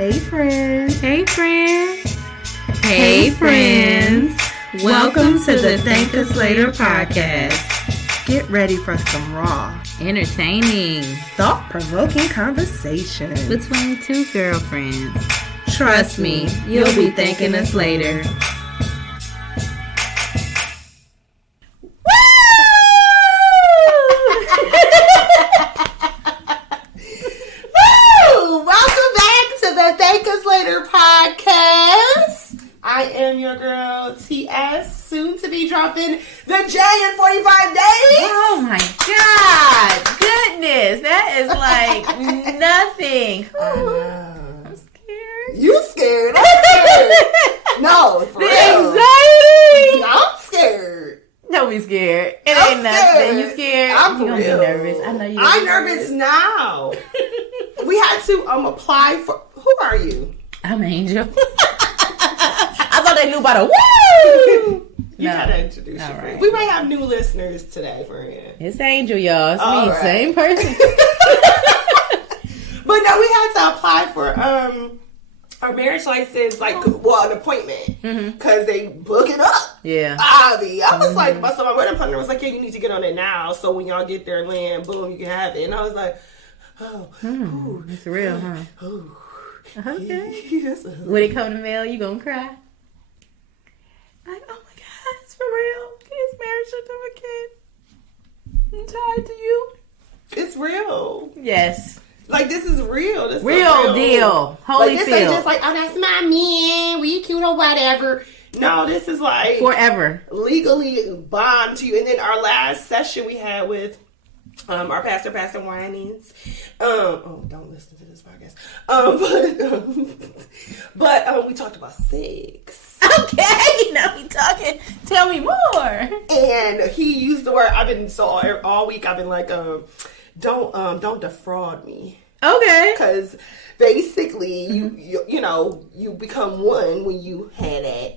Hey friends. Hey friends. Hey friends. Welcome to the Thank Us Later podcast. Get ready for some raw, Entertaining, thought-provoking conversation between two girlfriends. Trust me, you'll be thanking us later. I am your girl, TS, soon to be dropping the J in 45 days. Oh my God. Goodness. That is like nothing. I know. I'm scared. You scared? I'm scared. No, for The real. anxiety. I'm scared. Don't be scared. It I'm ain't nothing. scared. You scared? I'm for you gonna real. be nervous. I know you're I'm nervous now. We had to apply for. Who are you? I'm an angel. I thought they knew about a woo. You gotta introduce your friend. We might have new listeners today, friend. It's Angel, y'all. It's All me, right. same person. But no, we had to apply for our marriage license, like, well, an appointment, because they book it up. Yeah. I was like, so my wedding partner was like, yeah, you need to get on it now, so when y'all get there and land, boom, you can have it. And I was like, oh, It's real, huh? ooh. Okay. Yes. When it come to mail, you gonna cry? Like, oh my God, it's for real. His marriage certificate. I'm tied to you. It's real. Yes. Like, this is real. This is Real deal. Holy Like, this ain't field. just like, oh, that's my man, we cute or whatever. No, this is like Forever. legally bond to you. And then our last session we had with our Pastor Winings. Don't listen to this podcast. But we talked about sex. Okay, now we talking. Tell me more. And he used the word. All week. I've been like, don't defraud me. Okay. Because basically, you become one when you had that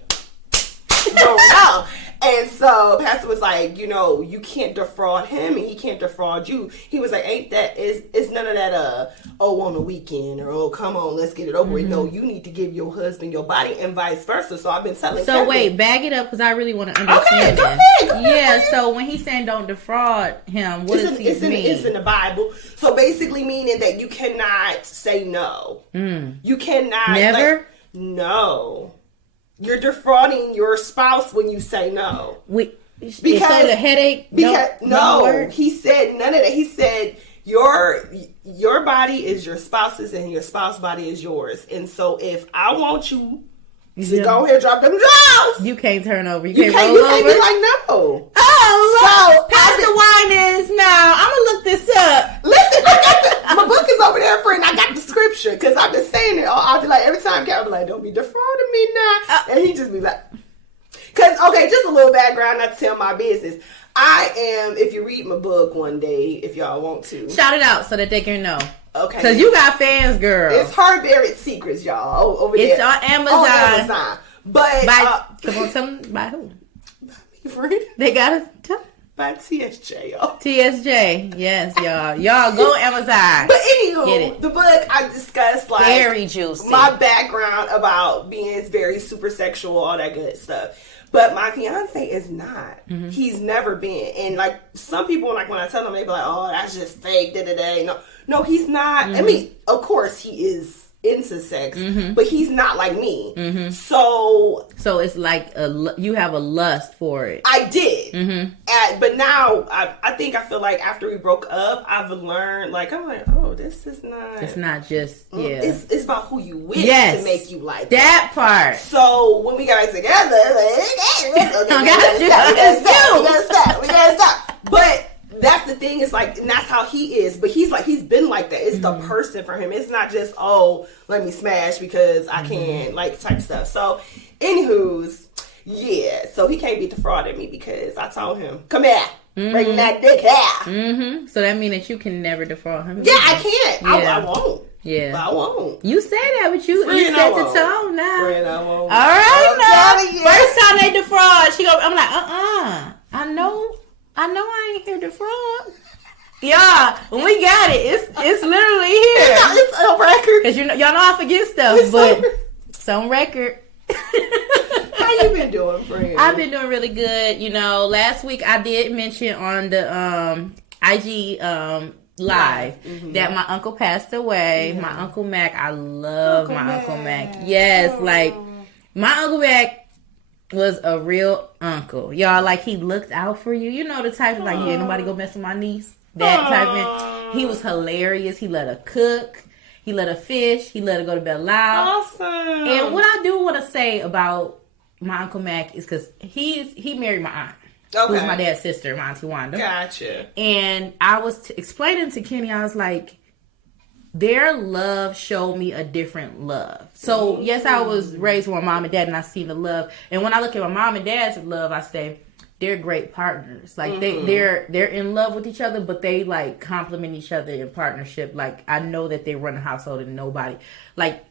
going on. And so Pastor was like, you can't defraud him and he can't defraud you. He was like, it's none of that, on the weekend or, oh, come on, let's get it over with. No, you need to give your husband your body and vice versa. So I've been telling So Kevin, wait, bag it up because I really want to understand go this. ahead. Yeah, so when he's saying don't defraud him, what does he mean? It's in the Bible. So basically meaning that you cannot say no. You cannot. Never? No. You're defrauding your spouse when you say no. Because the headache. No, he said none of that. He said your body is your spouse's and your spouse's body is yours. And so if I want you to go ahead and drop them drawers, you can't turn over. You can't can't roll over. be like no. Oh, so Pastor Winans. Now I'm gonna look this up. Listen, my book is over there, friend. I got the scripture because I've been saying it. I'll be like, every time Kevin be like, don't be defrauding me now. And he just be like, because, okay, just a little background, not to tell my business. I am, if you read my book one day, if y'all want to. Shout it out so that they can know. Okay. Because you got fans, girl. It's Her Buried Secrets, y'all, over there. It's on Amazon. But, come on, tell them by who? by me, friend. They got to tell. By TSJ, y'all. TSJ. Yes, y'all. Y'all go Amazon. But Get anywho, it. the book I discussed like Very juicy. my background about being very super sexual, all that good stuff. But my fiance is not. He's never been. And like some people, like when I tell them, they be like, "Oh, that's just fake." No, he's not. I mean, of course he is into sex, but he's not like me. So it's like you have a lust for it. I did. But now I feel like after we broke up, I've learned, like, I'm like, oh, this is not. It's not just It's about who you with Yes. to make you like that part. So when we got back together, like, we gotta stop. But that's the thing, is like, and that's how he is. But he's been like that. It's the person for him. It's not just, oh, let me smash because I can, like, type stuff. So, anywho's, yeah. So he can't be defrauding me because I told him, come here, bring that dick here. So that means that you can never defraud him. Yeah, I can't. Yeah. I won't. Yeah. But I won't. You say that, but you Friend, set I the won't. tone now. Friend, I won't. All right, I'm now. telling you. First time they defraud, I'm like, I know I ain't here to defraud. Yeah, when we got it, it's literally here. It's a record Because y'all know I forget stuff, but it's on record. How you been doing, friend? I've been doing really good. Last week I did mention on the IG live that my uncle passed away. My Uncle Mac, I love my Uncle Mac. Yes, like my Uncle Mac was a real uncle. Y'all, like he looked out for you. You know the type of like, yeah, nobody go mess with my niece. That type of man. He was hilarious. He let her cook. He let her fish. He let her go to bed loud. Awesome. And what I do want to say about my Uncle Mac is because he married my aunt. Who's my dad's sister, my Auntie Wanda. Gotcha. And I was explaining to Kenny, I was like, their love showed me a different love. So, yes, I was raised with my mom and dad, and I see the love. And when I look at my mom and dad's love, I say, they're great partners. Like, they're in love with each other, but they, like, complement each other in partnership. Like, I know that they run a household and nobody, like,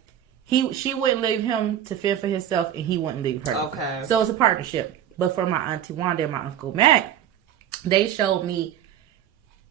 she wouldn't leave him to fend for himself, and he wouldn't leave her. Okay. So, it's a partnership. But for my Auntie Wanda and my Uncle Mac, they showed me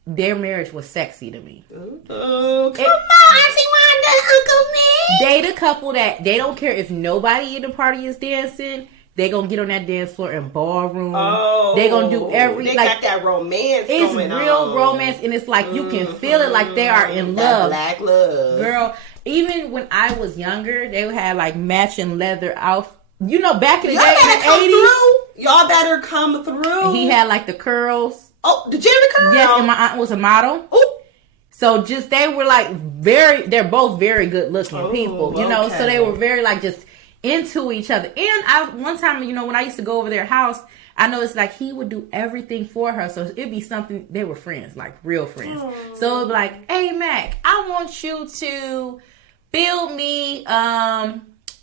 their marriage was sexy to me. Oh, come on, Auntie Wanda, Uncle Mac. They the couple that they don't care if nobody in the party is dancing. They gonna get on that dance floor in ballroom. Oh, they gonna do they got that romance. It's going real on. Romance, and it's like you can feel it, like they are in love. Black love, girl. Even when I was younger, they would have like matching leather outfits. You know, back in the day, in the 80s. Y'all better come through. He had like the curls. Oh, the Jerry curl? Yes, and my aunt was a model. Ooh. So just, they were like they're both very good looking people, you know, so they were very like just into each other. And one time, you know, when I used to go over their house, I noticed like he would do everything for her. So it'd be something, they were friends, like real friends. So it'd be like, hey Mac, I want you to build me,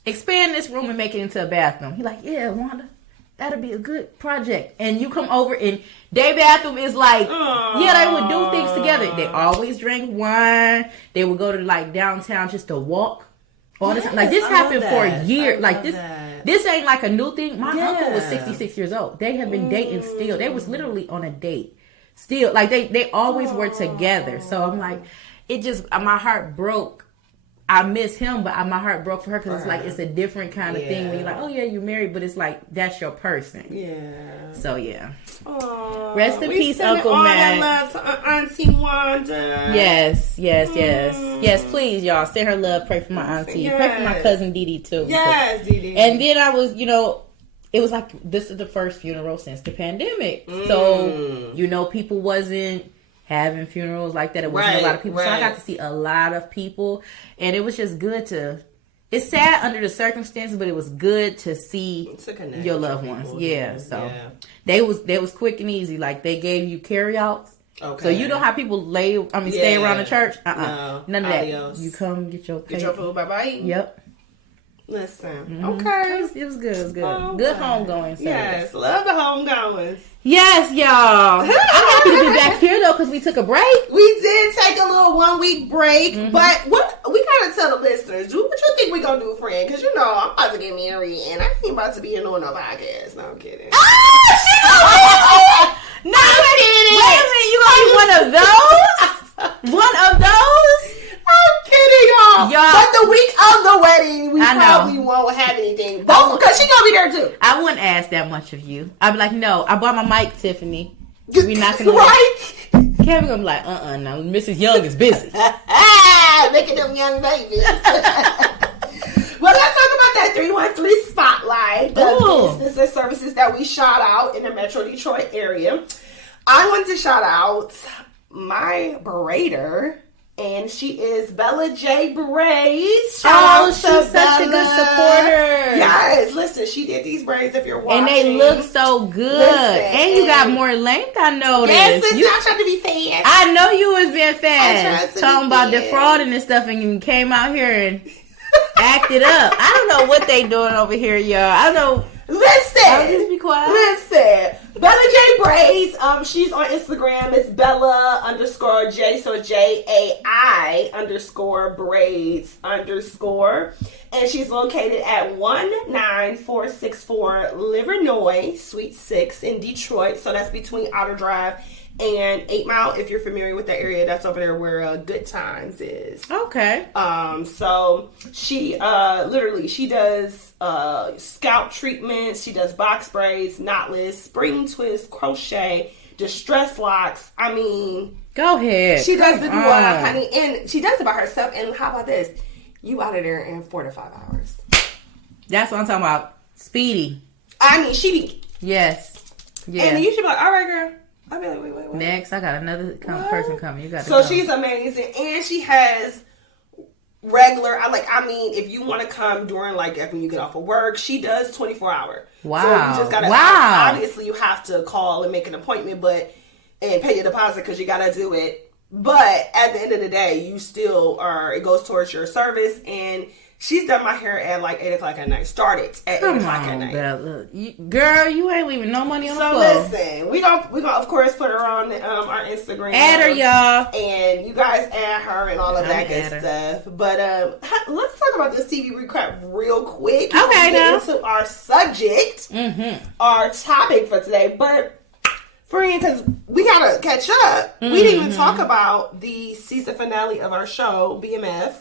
expand this room and make it into a bathroom. He like, yeah, Wanda, that'll be a good project. And you come over and their bathroom is like, yeah, they would do things together. They always drank wine. They would go to like downtown just to walk all the time. Like this happened for years. Like this ain't like a new thing. My uncle was 66 years old. They have been dating still. They was literally on a date still. Like they always were together. So I'm like, it just, my heart broke. I miss him, but my heart broke for her because it's like, it's a different kind of thing when you're like, oh yeah, you're married, but it's like, that's your person. Yeah. So yeah. Aww. Rest in peace, Uncle Mac. Love to Auntie Wanda. Yes, please, y'all. Send her love. Pray for my auntie. Yes. Pray for my cousin Dee Dee too. Yes, Dee Dee. And then I was, you know, it was like, this is the first funeral since the pandemic. So, you know, people wasn't having funerals like that. It wasn't a lot of people. So I got to see a lot of people. And it was just good to, it's sad under the circumstances, but it was good to see your loved ones. Yeah. So they was quick and easy. Like they gave you carryouts. Okay. So you know how people stay around the church? No, none of that. You come get your food. Bye-bye. Yep. Listen. Okay. It was good. It was good. Good homegoing service. Yes. Love the homegoings. Yes, y'all. I'm happy to be back here though, because we took a break. We did take a little 1 week break, but what we gotta tell the listeners, what you think we gonna do, friend? Because you know I'm about to get married and I ain't about to be here doing no podcast. No, I'm kidding. Oh, she no, wait a minute. You gonna be one of those? One of those? I'm kidding, y'all. But the week of the wedding, we probably won't have anything. Because she gonna be there too. I wouldn't ask that much of you. I'd be like, no, I bought my mic, Tiffany. We not gonna Kevin gonna be like, no, Mrs. Young is busy. Making them young babies. Well, let's talk about that 313 Spotlight, the business and services that we shout out in the Metro Detroit area. I want to shout out my braider. And she is Bella J. Braids. She's such a good supporter. Yes, listen, she did these braids if you're watching. And they look so good. And you got more length, I noticed. Yes, listen, I tried to be fast. I know you was being fast. Talking about defrauding and stuff, and you came out here and acted up. I don't know what they doing over here, y'all. I don't know. Listen. I'll just be quiet. Listen. Bella J Braids. She's on Instagram. It's Bella_J. So JAI_braids_. And she's located at 19464 Livernois, Suite 6 in Detroit. So that's between Outer Drive And 8 Mile, if you're familiar with that area, that's over there where Good Times is. Okay. So she she does scalp treatments, she does box braids, knotless, spring twist, crochet, distress locks. I mean, go ahead. She does the honey, and she does it by herself. And how about this? You out of there in 4 to 5 hours. That's what I'm talking about. Speedy. I mean, she be yes, yeah. And you should be like, all right, girl. I'll be like, wait. Next, I got another person coming. You got to So go. she's amazing, and she has regular. I mean, if you want to come during like when you get off of work, she does 24-hour. Wow. So you just gotta. Obviously, you have to call and make an appointment, and pay your deposit because you gotta do it. But at the end of the day, you still are. It goes towards your service, and she's done my hair at like 8 o'clock at night. Started at 8 o'clock at night. Bella. Girl, you ain't leaving no money on the floor. So listen, we gonna of course put her on our Instagram. Add her, y'all, and you guys add her and all of that good stuff. But let's talk about this TV recap real quick. Okay, now into our subject, our topic for today. But friend, because we gotta catch up. We didn't even talk about the season finale of our show, BMF.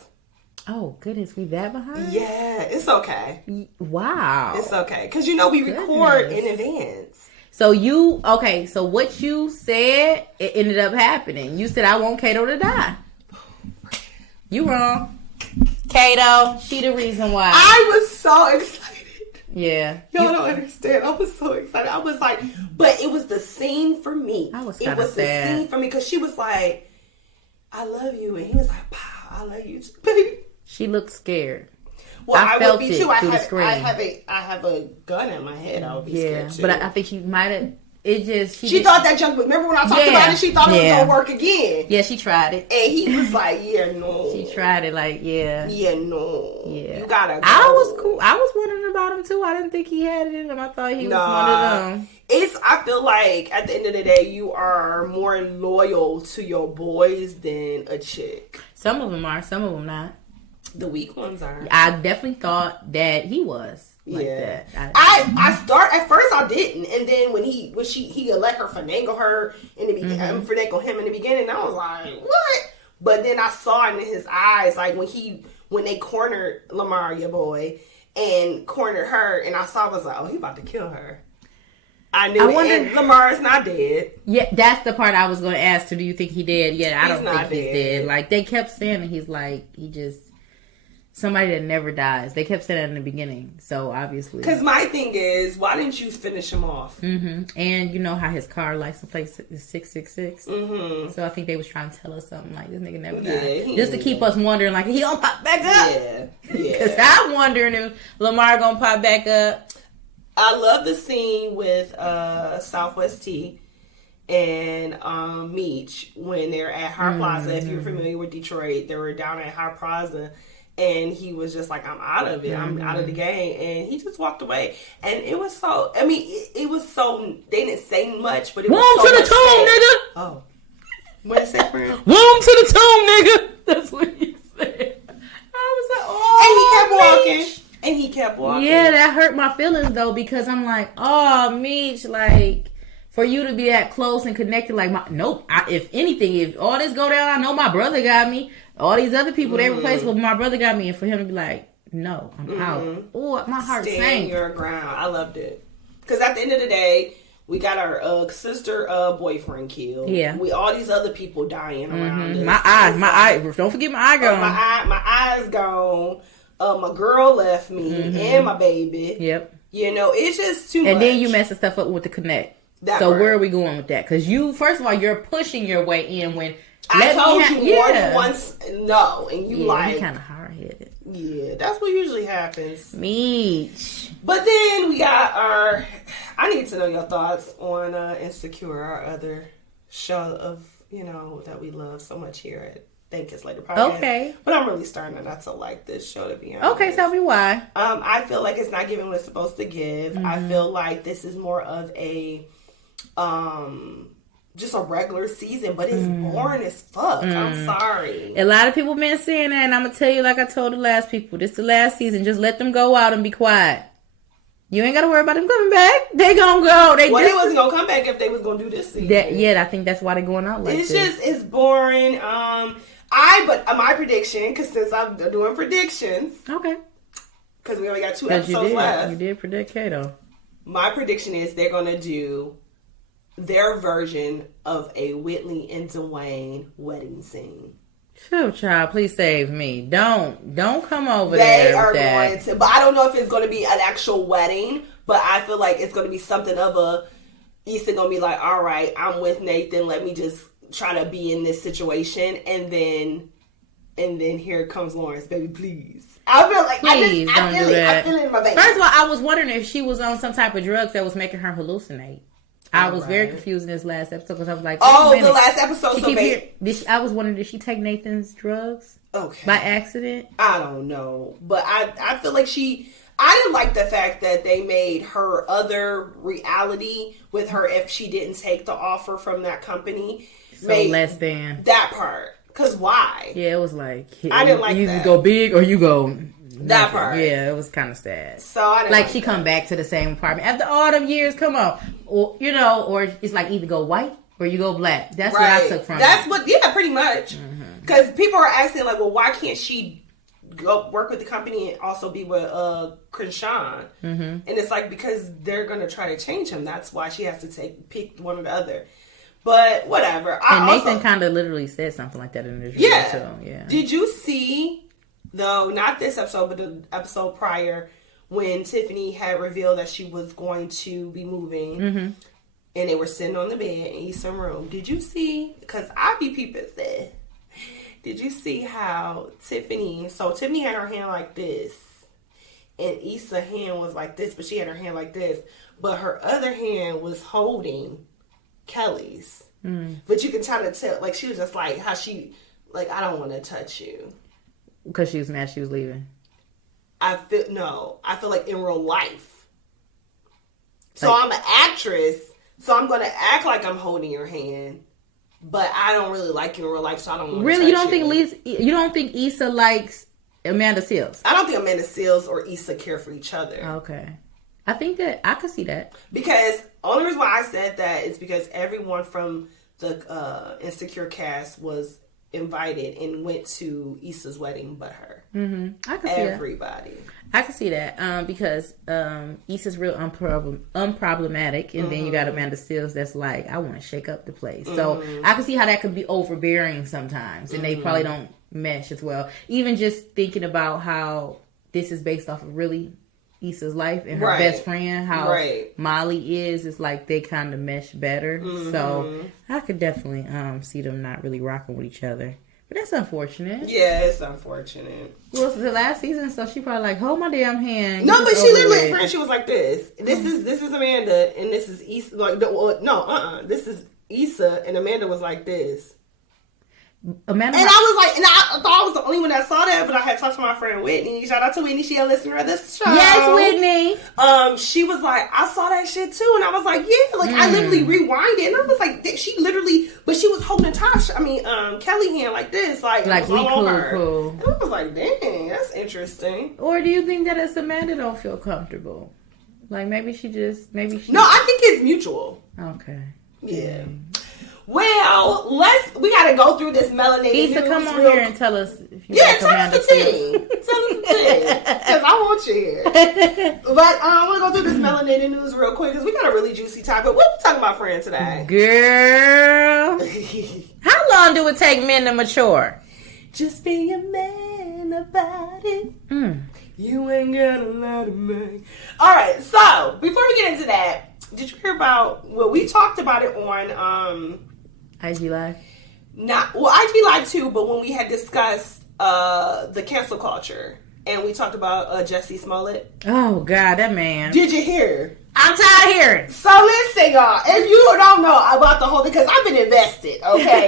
Oh, goodness, we that behind? Yeah, it's okay. Wow. It's okay. Because, we record in advance. So what you said, it ended up happening. You said, I want Kato to die. You wrong. Kato, she the reason why. I was so excited. Yeah. Y'all don't understand. I was so excited. I was like, but it was the scene for me. I was kind of sad. The scene for me because she was like, I love you. And he was like, pow, I love you too, baby. She looked scared. Well, I felt would be it too. I have a gun in my head. I would be scared too. But I think she might have. She thought that junk. Remember when I talked about it? She thought it was gonna work again. Yeah, she tried it, and he was like, "Yeah, no." She tried it, no. Yeah, you gotta go. I was cool. I was wondering about him too. I didn't think he had it in him. I thought he was one of them. I feel like at the end of the day, you are more loyal to your boys than a chick. Some of them are. Some of them not. The weak ones are. I definitely thought that he was that. At first I didn't, and then when he let her finagle her in the beginning, finagle him in the beginning, I was like, what? But then I saw it in his eyes, like when they cornered Lamar, your boy, and cornered her, and I was like, oh, he about to kill her. I knew and Lamar's not dead. Yeah, that's the part I was going to ask. Do you think he dead? Yeah, I don't think he's dead. Like they kept saying that he's like somebody that never dies. They kept saying that in the beginning. So, obviously. Because my thing is, why didn't you finish him off? Mm-hmm. And you know how his car license plate is 666? Mm-hmm. So, I think they was trying to tell us something like, this nigga never died. Just to keep us wondering, like, he gonna pop back up? Yeah. Because I'm wondering if Lamar gonna pop back up. I love the scene with Southwest T and Meech when they're at Hart Plaza. If you're familiar with Detroit, they were down at Hart Plaza. And he was just like, I'm out of it. I'm out of the game. And he just walked away. And it was so, it was so, they didn't say much, but it was so to the tomb, nigga. Oh. What did it say for him? Welcome to the tomb, nigga. That's what he said. I was like, oh. And he kept walking. Yeah, that hurt my feelings, though, because I'm like, oh, Meech, like, for you to be that close and connected, like, if anything, if all this go down, I know my brother got me. All these other people, they replaced with my brother got me. And for him to be like, no, I'm out. Oh, my heart sank. Stand your ground. I loved it. Because at the end of the day, we got our sister boyfriend killed. Yeah. All these other people dying around us. My eye. Don't forget my eye gone. My eye's gone. My girl left me and my baby. Yep. It's just too much. And then you messing stuff up with the connect. Where are we going with that? Because first of all, you're pushing your way in when... I told you more than once no, and you he kind of hard-headed. Yeah, that's what usually happens. Meech. But then we got I need to know your thoughts on Insecure, our other show of, that we love so much here at Thank Us Later Podcast. Okay. But I'm really starting not to like this show, to be honest. Okay, tell me why. I feel like it's not giving what it's supposed to give. I feel like this is more of a just a regular season, but it's boring as fuck. I'm sorry. A lot of people been saying that, and I'm gonna tell you, like I told the last people, this is the last season. Just let them go out and be quiet. You ain't got to worry about them coming back. They gonna go. They wasn't gonna come back if they was gonna do this season. I think that's why they're going out like this. It's boring. My prediction, because since I'm doing predictions, okay, because we only got 2 episodes left. You did predict Kato. My prediction is they're gonna do their version of a Whitley and Dwayne wedding scene. Phew, child, please save me. Don't come over there. They are going to, but I don't know if it's going to be an actual wedding. But I feel like it's going to be something of a. Issa gonna be like, all right, I'm with Nathan. Let me just try to be in this situation, and then here comes Lawrence, baby, please. I feel like I feel it in my veins. First of all, I was wondering if she was on some type of drugs that was making her hallucinate. I was very confused in this last episode because I was like, the last episode. I was wondering, did she take Nathan's drugs? Okay. By accident? I don't know. But I feel like I didn't like the fact that they made her other reality with her if she didn't take the offer from that company. So less than. That part. Because why? Yeah, it was like, I didn't like you that. You go big or you go... That part. Yeah, it was kind of sad. So I didn't like she come back to the same apartment after all them years. Come on, or it's like either go white or you go black. That's what I took from it. That's what, pretty much. Because people are asking like, well, why can't she go work with the company and also be with Krishan? And it's like because they're gonna try to change him. That's why she has to pick one or the other. But whatever. And Nathan kind of literally said something like that in the video too. Yeah. Did you see? Though not this episode, but the episode prior, when Tiffany had revealed that she was going to be moving, and they were sitting on the bed in Issa's room. Did you see? Because I be peeping there. Did you see how Tiffany? So Tiffany had her hand like this, and Issa's hand was like this, but she had her hand like this, but her other hand was holding Kelly's. But you can try to tell, like she was just like how she, like I don't want to touch you. Because she was mad she was leaving. I feel like in real life. So I'm an actress, so I'm going to act like I'm holding your hand, but I don't really like you in real life, so I don't want to touch you don't think Issa likes Amanda Seales? I don't think Amanda Seales or Issa care for each other. Okay. I think that I could see that. Because only reason why I said that is because everyone from the Insecure cast was invited and went to Issa's wedding but her. I can see everybody. I can see that because Issa's real unproblematic, and then you got Amanda Seales that's like, I want to shake up the place. So I can see how that could be overbearing sometimes, and they probably don't mesh as well. Even just thinking about how this is based off of really Issa's life and her best friend, how Molly is like they kind of mesh better. So I could definitely see them not really rocking with each other. But that's unfortunate. Yeah, it's unfortunate. Well, it's the last season, so she probably like, hold my damn hand. No, but she literally, friend, she was like this. This is Amanda, and this is Issa. Like, this is Issa, and Amanda was like this. Amanda, and I was like, and I thought I was the only one that saw that, but I had talked to my friend Whitney. Shout out to Whitney, she a listener of this show. Yes, Whitney. She was like, I saw that shit too, and I was like, yeah, like I literally rewinded, and I was like, she literally, but she was holding Kelly hand like this, like we cool. And I was like, dang, that's interesting. Or do you think that it's Amanda don't feel comfortable? Like maybe she. No, I think it's mutual. Okay. Yeah. Well, we gotta go through this melanated Issa, news. come on here and tell us if you like tell Amanda us the tea. Tell us the tea. Because I want you here. But I want to go through this melanated news real quick because we got a really juicy topic. What we talking about, friend, today? Girl. How long do it take men to mature? Just be a man about it. You ain't got a lot of money. All right, so before we get into that, did you hear about, well, we talked about it on IG Live? IG Live too, but when we had discussed the cancel culture and we talked about Jussie Smollett. Oh God, that man. Did you hear? I'm tired of hearing. So listen, y'all. If you don't know about the whole thing, because I've been invested, okay?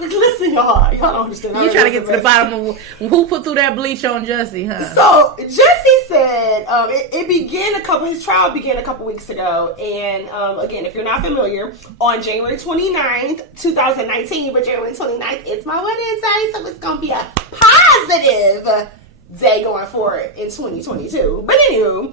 Listen, y'all. Y'all don't understand. You trying to get to the bottom of who put through that bleach on Jussie, huh? So Jussie said his trial began a couple weeks ago, and again, if you're not familiar, on January 29th, 2019, but January 29th is my wedding day, so it's gonna be a positive day going forward in 2022. But anywho.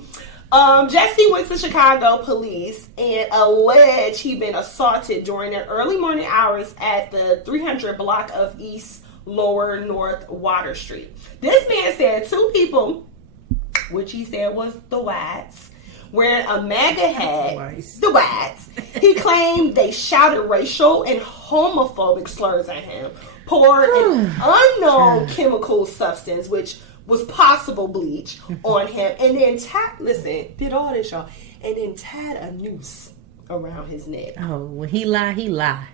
Jesse went to Chicago police and alleged he'd been assaulted during the early morning hours at the 300 block of East Lower North Water Street. This man said 2 people, which he said was the whites, wearing a MAGA hat, the whites. He claimed they shouted racial and homophobic slurs at him, poured an unknown chemical substance, which was possible bleach, on him, and then did all this, y'all, and then tied a noose around his neck. Oh, when he lie.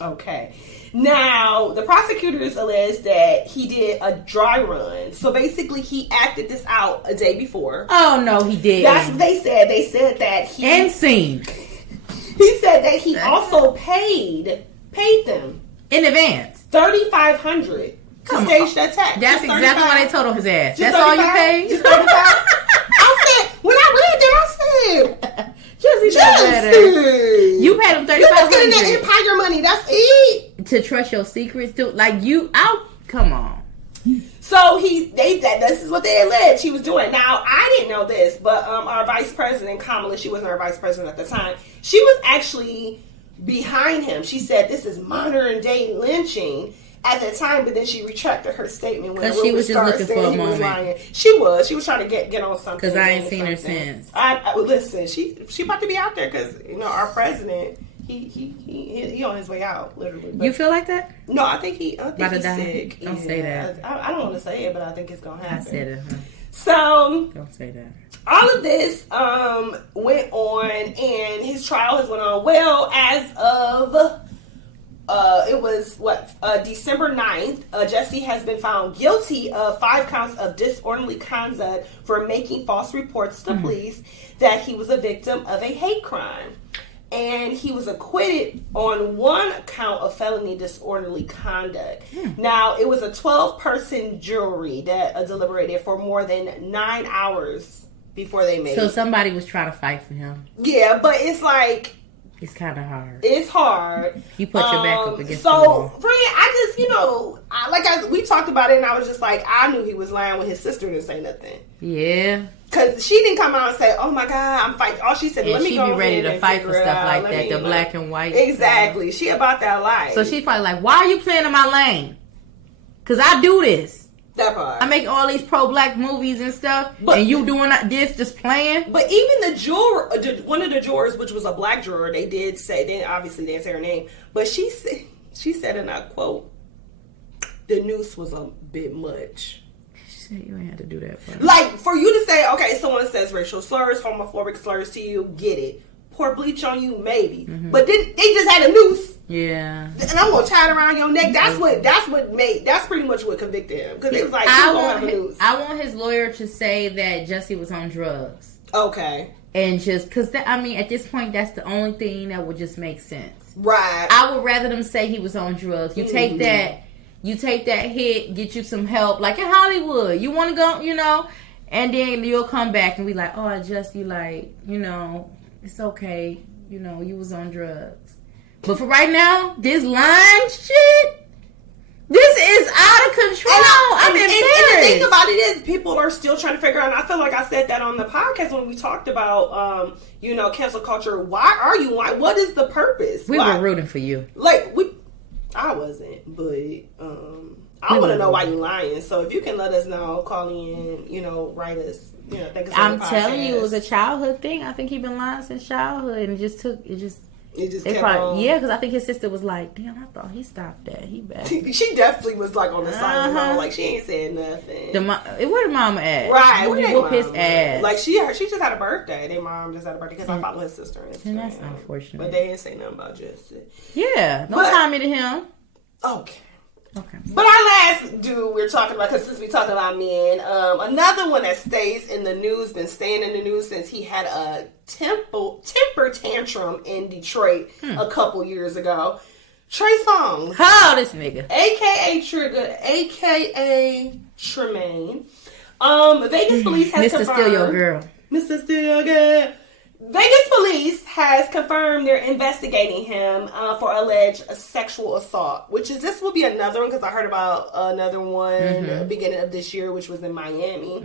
Okay. Now, the prosecutors alleged that he did a dry run. So basically, he acted this out a day before. Oh, no, he did. That's what they said. They said that he... And seen. He said that he also paid them. In advance. $3,500 to stage the attack. That's exactly what they told on his ass. That's all you paid? Just $35? I said, when I read that, I said... You paid him $3,500. You was getting that Empire money. That's it. To trust your secrets, too. Like come on. So this is what they alleged he was doing. Now, I didn't know this, but our vice president, Kamala, she wasn't our vice president at the time. She was actually behind him. She said this is modern day lynching at the time, but then she retracted her statement when she was just looking for a moment. She was trying to get on something. Because I ain't seen her since. I listen. She about to be out there because our president. He on his way out, literally. But you feel like that? No, I think he's sick. Don't say that. I don't want to say it, but I think it's gonna happen. I said it. Huh? So don't say that. All of this went on, and his trial has went on. Well, as of it was December 9th, Jesse has been found guilty of 5 counts of disorderly conduct for making false reports to police that he was a victim of a hate crime. And he was acquitted on 1 count of felony disorderly conduct. Now, it was a 12-person jury that deliberated for more than 9 hours before they made it. So somebody was trying to fight for him. Yeah, but it's like... It's kind of hard. It's hard. You put your back up against the wall. So, friend, I just, we talked about it, and I was just like, I knew he was lying when his sister didn't say nothing. Yeah. Because she didn't come out and say, oh my God, I'm fighting. All she said, let me go she be ready to fight for stuff like that, the black and white stuff. Exactly. She about that life. So she's probably like, why are you playing in my lane? Because I do this. That part. I make all these pro-black movies and stuff, and you doing this, just playing. But even the juror, one of the jurors, which was a black juror, they did say, they obviously didn't say her name, but she said, and I quote, the noose was a bit much. You ain't had to do that for me. Like, for you to say, okay, someone says racial slurs, homophobic slurs to you, get it. Pour bleach on you, maybe. But then they just had a noose. Yeah. And I'm gonna tie it around your neck. That's pretty much what convicted him. Because it was like, I want his lawyer to say that Jesse was on drugs. Okay. And just, because, at this point, that's the only thing that would just make sense. Right. I would rather them say he was on drugs. You take that hit, get you some help, like in Hollywood. You want to go, and then you'll come back and be like, oh, it's okay. You was on drugs. But for right now, this line shit, this is out of control. I'm embarrassed. And the thing about it is, people are still trying to figure out, and I feel like I said that on the podcast when we talked about, cancel culture. Why are you? What is the purpose? We were rooting for you. I wasn't, but I want to know why you lying. So if you can let us know, call in, write us, think it's I'm telling you, it was a childhood thing. I think he been lying since childhood, and it just kept on. Yeah, because I think his sister was like, damn, I thought he stopped that. He back. She definitely was like on the side of the mama, like she ain't said nothing. Where the mama at? Right, where they whoop his ass? Like she just had a birthday. Their mom just had a birthday because I follow his sister on Instagram. And that's unfortunate. But they didn't say nothing about Justin. Yeah, no time to him. Okay. But our last dude we're talking about, because since we're talking about men, another one that stays in the news, been staying in the news since he had a temper tantrum in Detroit a couple years ago. Trey Songz. Oh, this nigga. A.K.A. Trigger, A.K.A. Tremaine. Vegas police has confirmed. Mr. Steal Your Girl. Mr. Steal Your Girl. Vegas police has confirmed they're investigating him for alleged sexual assault, this will be another one because I heard about another one at the beginning of this year, which was in Miami.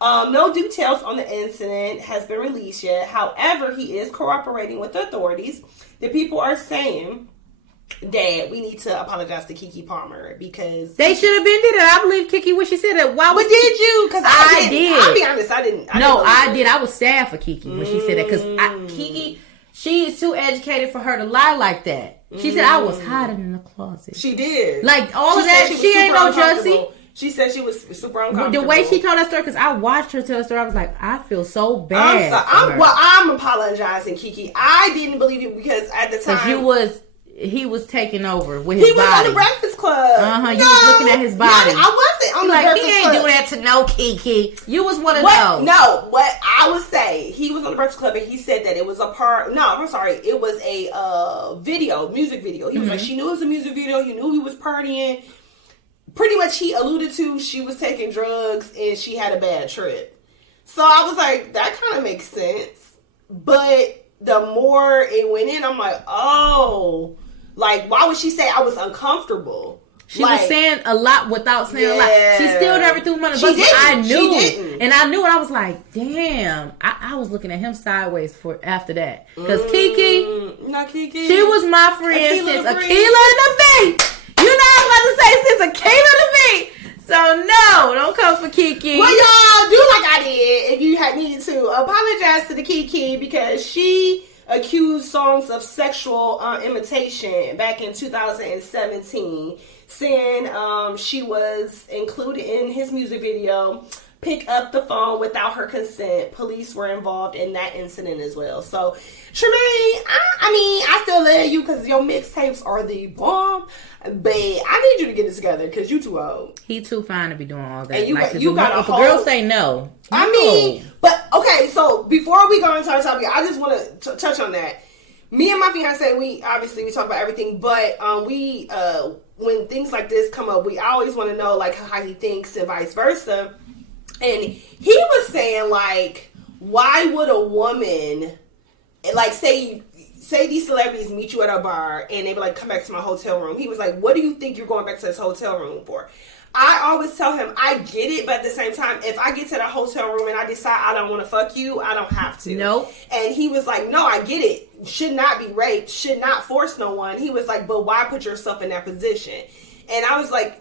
No details on the incident has been released yet. However, he is cooperating with the authorities. The people are saying that we need to apologize to Keke Palmer because they should have been did it. I believe Keke when she said that. Why was did you? Because I did. I'll be honest, I didn't. I did. I was sad for Keke when she said that because Keke, she is too educated for her to lie like that. She said I was hiding in the closet. She did. Like all of that. She ain't no Jussie. She said she was super uncomfortable. The way she told that story, because I watched her tell the story, I was like, I feel so bad. I'm apologizing, Keke. I didn't believe you because at the time he was taking over with his body. He was on the Breakfast Club. You was looking at his body. I wasn't on the Breakfast Club. He ain't do that to no Keke. You was one of those. No, what I would say, he was on the Breakfast Club and he said that it was it was a music video. He was like, she knew it was a music video. He knew he was partying. Pretty much he alluded to she was taking drugs and she had a bad trip. So I was like, that kind of makes sense. But the more it went in, I'm like, oh, like, why would she say I was uncomfortable? She was saying a lot without saying a lot. She still never threw money. But I knew. And I knew it. I was like, damn. I was looking at him sideways after that. Because Keke. Not Keke. She was my friend since Aquila and the Bee. You know I was about to say since Aquila and the Bee. So no, don't come for Keke. Well, y'all do like I did. If you had needed to apologize to the Keke because she accused songs of sexual imitation back in 2017, saying she was included in his music video. Pick up the phone without her consent. Police were involved in that incident as well. So, Tremaine, I still love you because your mixtapes are the bomb. But I need you to get it together because you too old. He too fine to be doing all that. And you got if a girl say no. But okay. So before we go into our topic, I just want to touch on that. Me and my fiance, we talk about everything, but when things like this come up, I always want to know like how he thinks and vice versa. And he was saying like, why would a woman like say these celebrities meet you at a bar and they be like, come back to my hotel room. He was like, what do you think you're going back to this hotel room for? I always tell him, I get it, but at the same time, if I get to the hotel room and I decide I don't want to fuck you, I don't have to. Nope. And he was like, no, I get it. Should not be raped. Should not force no one. He was like, but why put yourself in that position? And I was like,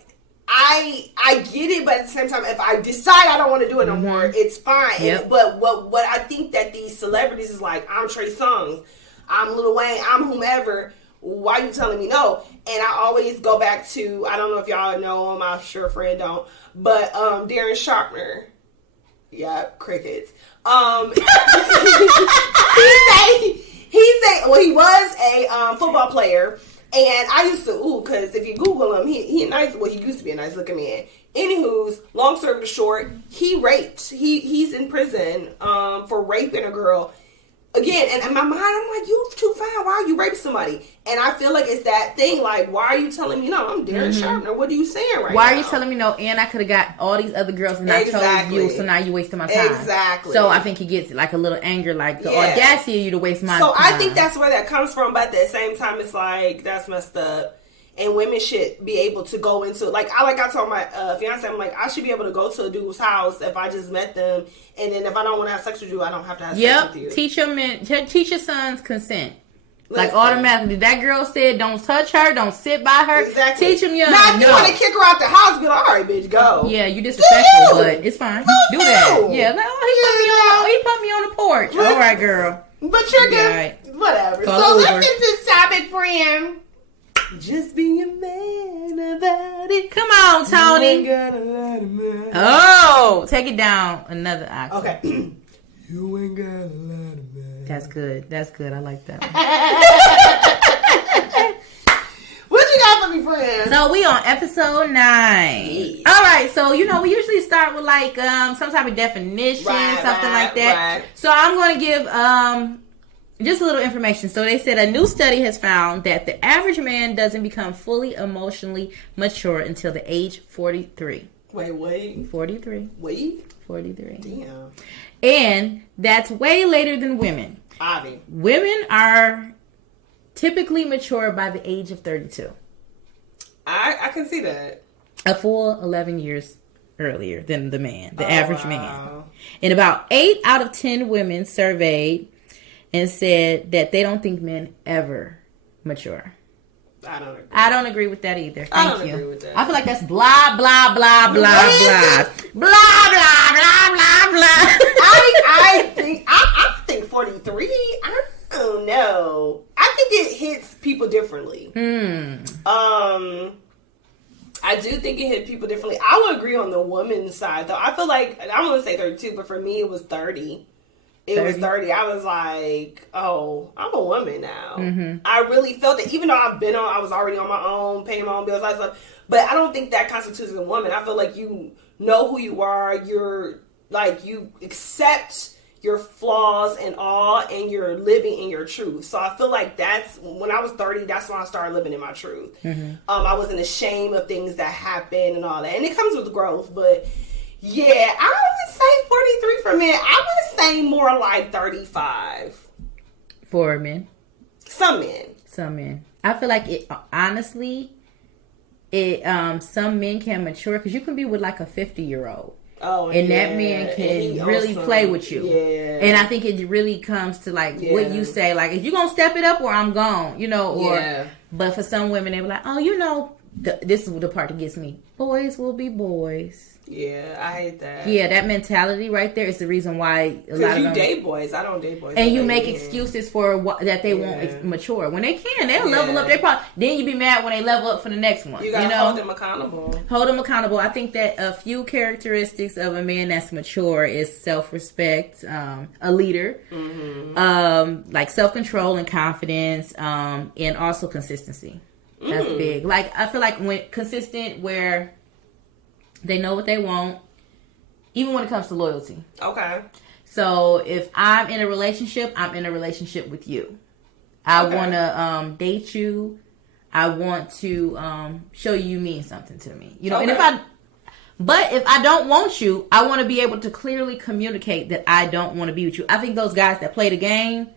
I get it, but at the same time, if I decide I don't want to do it no more, it's fine. Yep. But what I think that these celebrities is like, I'm Trey Songz, I'm Lil Wayne, I'm whomever. Why are you telling me no? And I always go back to, I don't know if y'all know him, I'm sure Fred don't, but Darren Sharpner. Yeah, crickets. He was a football player. And I used to, because if you Google him, he nice. Well, he used to be a nice looking man. Anywho's, long story short, he raped. He's in prison for raping a girl. Again, and in my mind, I'm like, you too fine. Why are you raping somebody? And I feel like it's that thing, like, why are you telling me no? I'm Darren Sharpner. What are you saying right now? Why are you telling me no? And I could have got all these other girls and I chose you, so now you wasting my time. Exactly. So I think he gets like a little anger, like the audacity of you to waste my time. So I think that's where that comes from, but at the same time, it's like, that's messed up. And women should be able to go into, like I told my fiance, I'm like, I should be able to go to a dude's house if I just met them, and then if I don't want to have sex with you, I don't have to have sex with you. Teach your sons consent. Like automatically, that girl said, don't touch her, don't sit by her. Exactly. Teach them young. Now, if you want to kick her out the house, be like, all right, bitch, go. Yeah, you disrespectful, but it's fine. Do that. Yeah, like, he put me on the porch. All right, girl. But you're good. Right. Whatever. Call so Uber. let's get to this topic, friend. Just be a man about it. Come on, Tony. You ain't got a lot of money. Oh, take it down another octave. Okay. You ain't got a lot of money. That's good. That's good. I like that one. What you got for me, friend? So we on episode 9. Yes. All right. So we usually start with like some type of definition, something like that. Right. So I'm going to give just a little information. So they said a new study has found that the average man doesn't become fully emotionally mature until the age 43. Wait. 43. Wait. 43. Damn. And that's way later than women. Avi. Women are typically mature by the age of 32. I can see that. A full 11 years earlier than the man, the average man. And about 8 out of 10 women surveyed and said that they don't think men ever mature. I don't agree with that either. Thank I don't you. agree with that. I feel like that's blah, blah, blah, blah, blah. Blah, blah, blah, blah, blah. I think 43. I don't know. I think it hits people differently. I do think it hit people differently. I would agree on the woman's side, though. I feel like, I want to say 32, but for me, it was 30. It 30? Was 30. I was like, oh, I'm a woman now. Mm-hmm. I really felt it, even though I was already on my own, paying my own bills, all that stuff. But I don't think that constitutes a woman. I feel like you know who you are. You're, like, you accept your flaws and all, and you're living in your truth. So I feel like that's, when I was 30, that's when I started living in my truth. Mm-hmm. I wasn't ashamed of things that happened and all that. And it comes with growth, but yeah, I would say 43 for men. I would say more like 35. For men? Some men. I feel like it, honestly, some men can mature, because you can be with like a 50-year-old. Oh, and yeah. That man can really play with you. Yeah. And I think it really comes to like what you say, like, if you're going to step it up or I'm gone, you know, or, but for some women, they were like, oh, you know, this is the part that gets me. Boys will be boys. Yeah, I hate that. Yeah, that mentality right there is the reason why a lot of them date boys. I don't date boys. And you make excuses for that they won't mature. When they can, they'll level up. Then you be mad when they level up for the next one. You gotta hold them accountable. Hold them accountable. I think that a few characteristics of a man that's mature is self-respect, a leader, like self-control and confidence, and also consistency. That's big. Like, I feel like when consistent, where they know what they want, even when it comes to loyalty. Okay. So if I'm in a relationship, I'm in a relationship with you. I want to date you. I want to show you mean something to me. You know, and if I don't want you, I want to be able to clearly communicate that I don't want to be with you. I think those guys that play the game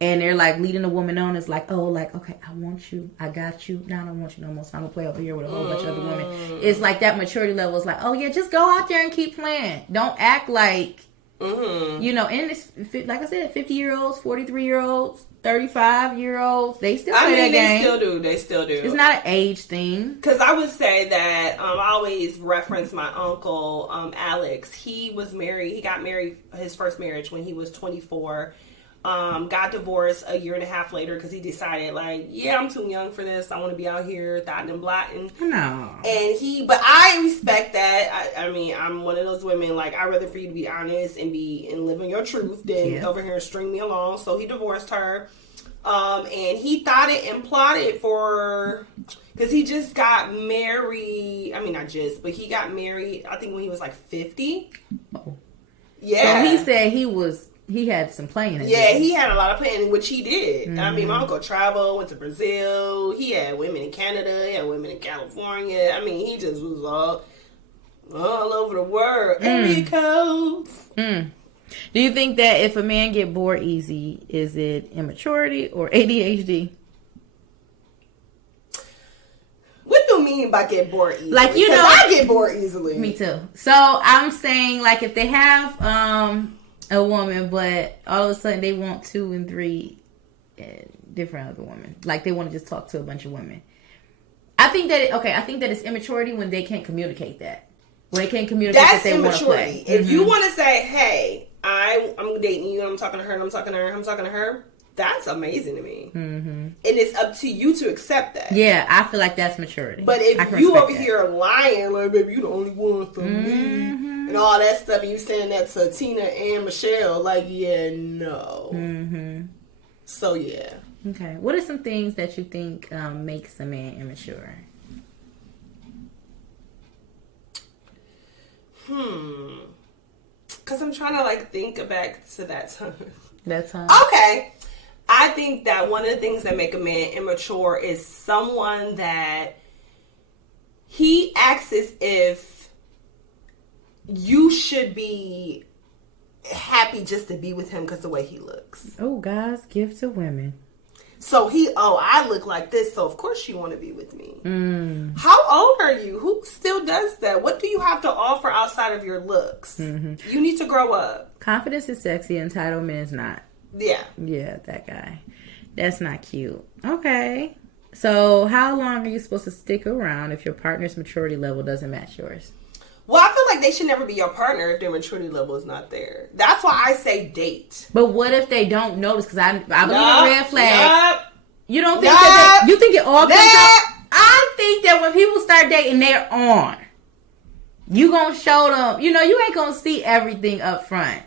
and they're like leading a woman on, it's like, oh, like, okay, I want you, I got you, now I don't want you no more, so I'm gonna play over here with a whole bunch of other women. It's like that maturity level is like, oh yeah, just go out there and keep playing. Don't act like, you know, and it's, like I said, 50-year-olds, 43-year-olds, 35-year-olds, they still play that game. They still do. It's not an age thing. Because I would say that, I always reference my uncle, Alex. He was married, he got married, his first marriage when he was 24. Got divorced a year and a half later because he decided, like, yeah, I'm too young for this. I want to be out here thotting and blotting. No. But I respect that. I mean, I'm one of those women, like, I'd rather for you to be honest and live in your truth than over here and string me along. So he divorced her. And he thought it and plotted because he just got married. I mean, not just, but he got married, I think when he was like 50. Oh. Yeah. So he said he had some planning. Yeah, he had a lot of planning, which he did. Mm-hmm. I mean, my uncle traveled, went to Brazil. He had women in Canada. He had women in California. I mean, he just was all over the world. Area codes. Do you think that if a man get bored easy, is it immaturity or ADHD? What do you mean by get bored easily? Like, you know, I get bored easily. Me too. So I'm saying, like, if they have a woman, but all of a sudden they want 2 and 3 different other women. Like, they want to just talk to a bunch of women. I think that it's immaturity when they can't communicate that. When they can't communicate that they want to play. If you want to say, hey, I'm dating you, and I'm talking to her, and I'm talking to her, that's amazing to me. Mm-hmm. And it's up to you to accept that. Yeah, I feel like that's maturity. But if you over here lying, like, baby, you the only one for me, and all that stuff, and you saying that to Tina and Michelle, like, yeah, no. Mm-hmm. So, yeah. Okay. What are some things that you think makes a man immature? Because I'm trying to, like, think back to that time. That time? Okay. I think that one of the things that make a man immature is someone that he acts as if you should be happy just to be with him because the way he looks. Oh, God's gift to women. So I look like this, so of course you want to be with me. How old are you? Who still does that? What do you have to offer outside of your looks? You need to grow up. Confidence is sexy, entitlement is not. Yeah. Yeah, that guy. That's not cute. Okay. So how long are you supposed to stick around if your partner's maturity level doesn't match yours? Well, I feel like they should never be your partner if their maturity level is not there. That's why I say date. But what if they don't notice? Because I believe in red flags. You don't think you think it all comes out? I think that when people start dating, they're on. You gonna show them. You ain't gonna see everything up front.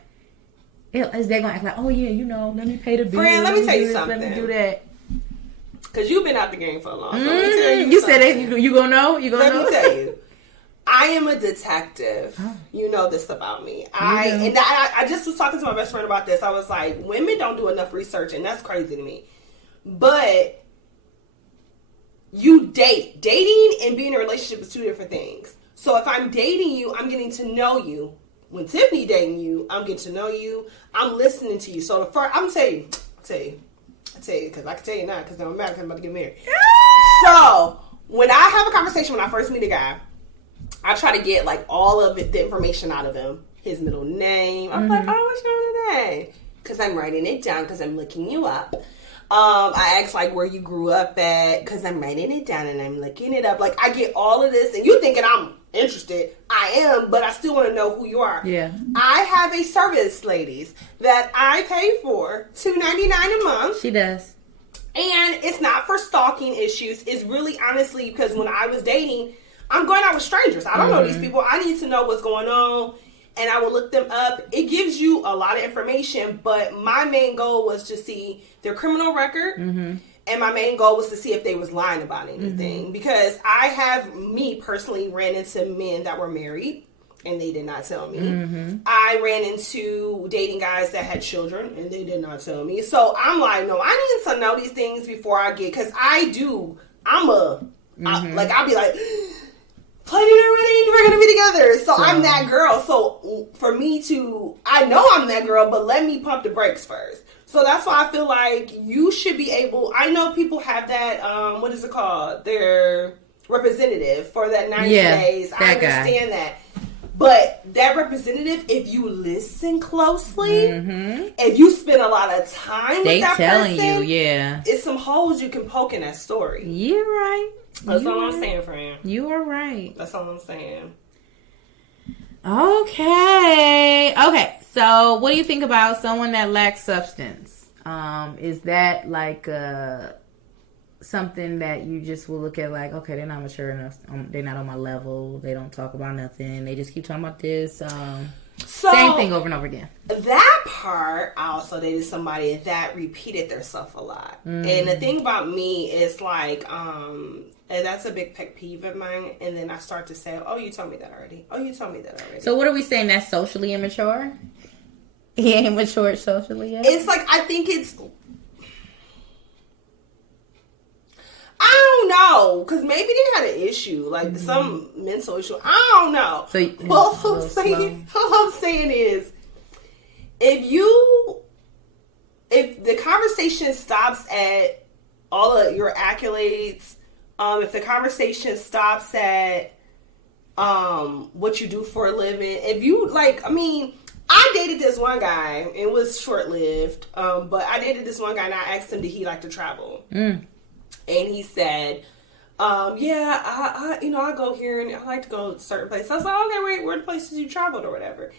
They're gonna act like, oh yeah, let me pay the bill. Friend, let me tell you something. Let me do that. Because you've been out the game for a long time. So let me tell you you something. said it. You gonna know? Let me tell you. I am a detective. Oh. You know this about me. I just was talking to my best friend about this. I was like, women don't do enough research, and that's crazy to me. But you date. Dating and being in a relationship is two different things. So if I'm dating you, I'm getting to know you. When Tiffany dating you, I'm getting to know you. I'm listening to you. So the first, I'm tell you, because I can tell you now, because I'm about to get married. So when I have a conversation, when I first meet a guy, I try to get like all of the information out of him. His middle name. I'm like, oh, what's your middle name? Because I'm writing it down because I'm looking you up. I ask like where you grew up at because I'm writing it down and I'm looking it up. Like I get all of this, and you thinking I'm interested. I am, but I still want to know who you are. Yeah. I have a service, ladies, that I pay for $2.99 a month. She does. And it's not for stalking issues. It's really honestly because when I was dating, I'm going out with strangers. I don't know these people. I need to know what's going on. And I will look them up. It gives you a lot of information, but my main goal was to see their criminal record. And my main goal was to see if they was lying about anything. Because I have, me personally, ran into men that were married, and they did not tell me. I ran into dating guys that had children, and they did not tell me. So I'm like, no, I need to know these things before I get, because I'll be like, planning already, we're gonna be together. So I'm that girl. So for me I know I'm that girl, but let me pump the brakes first. So that's why I feel like you should be able. I know people have that. What is it called? Their representative for that 90 days. I understand that. But that representative, if you listen closely, if you spend a lot of time with that person, it's some holes you can poke in that story. You're right. That's all I'm saying, friend. You are right. That's all I'm saying. Okay. So, what do you think about someone that lacks substance? Is that like something that you just will look at like, okay, they're not mature enough. They're not on my level. They don't talk about nothing. They just keep talking about this. Same thing over and over again. That part, I also dated somebody that repeated themselves a lot. And the thing about me is like, and that's a big pet peeve of mine. And then I start to say, oh, you told me that already. Oh, you told me that already. So what are we saying? That's socially immature? He ain't matured socially yet? It's like, I think it's... I don't know, because maybe they had an issue, like some mental issue. I don't know. So, all I'm saying is, if the conversation stops at all of your accolades, if the conversation stops at what you do for a living, if you I dated this one guy. It was short lived, but I dated this one guy, and I asked him, did he like to travel? And he said, I go here and I like to go to certain places. I was like, okay, wait, where are the places you traveled or whatever?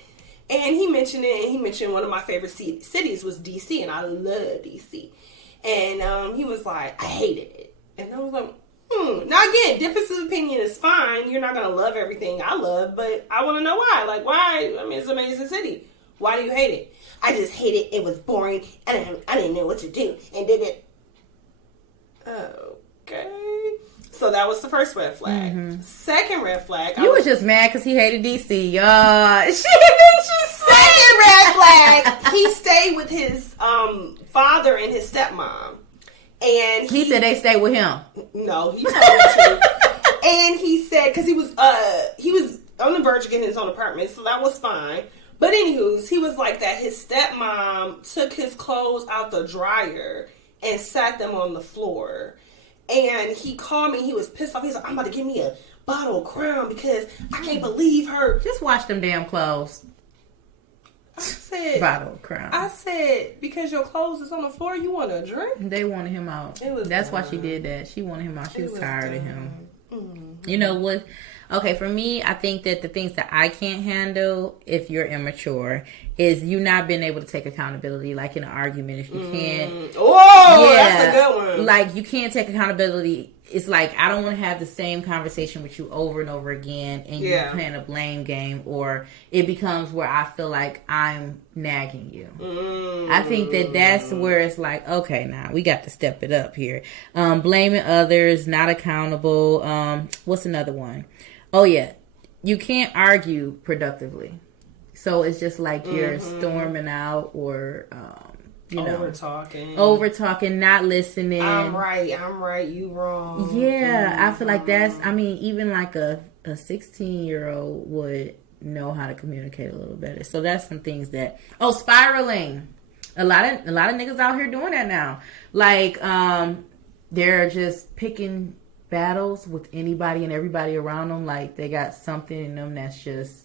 And he mentioned it, and he mentioned one of my favorite cities was D.C., and I love D.C. And he was like, I hated it. And I was like, Now, again, difference of opinion is fine. You're not going to love everything I love, but I want to know why. Like, why? I mean, it's an amazing city. Why do you hate it? I just hate it. It was boring, and I didn't know what to do, and did it. Okay. So that was the first red flag. Second red flag. You was just mad because he hated DC. Second red flag. He stayed with his father and his stepmom. And he said they stayed with him. No, he told me to. And he said, because he was on the verge of getting his own apartment, so that was fine. But anywho, he was like that. His stepmom took his clothes out the dryer and sat them on the floor. And he called me. He was pissed off. He's like, I'm about to give me a bottle of Crown because I can't believe her. Just wash them damn clothes. I said, bottle of Crown. I said, because your clothes is on the floor, you want a drink? They wanted him out. That's why she did that. She wanted him out. She was tired of him. Mm-hmm. You know what? Okay, for me, I think that the things that I can't handle if you're immature is you not being able to take accountability, like in an argument. If you can't, that's a good one. Like you can't take accountability. It's like I don't want to have the same conversation with you over and over again, and you're playing a blame game, or it becomes where I feel like I'm nagging you. I think that's where it's like, okay, now we got to step it up here. Blaming others, not accountable. What's another one? Oh yeah, you can't argue productively. So it's just like you're storming out or over talking, not listening. I'm right, you wrong. Yeah, I feel like that's, I mean, even like a 16-year-old would know how to communicate a little better. So that's some things that, spiraling. A lot of niggas out here doing that now. Like, they're just picking battles with anybody and everybody around them. Like they got something in them that's just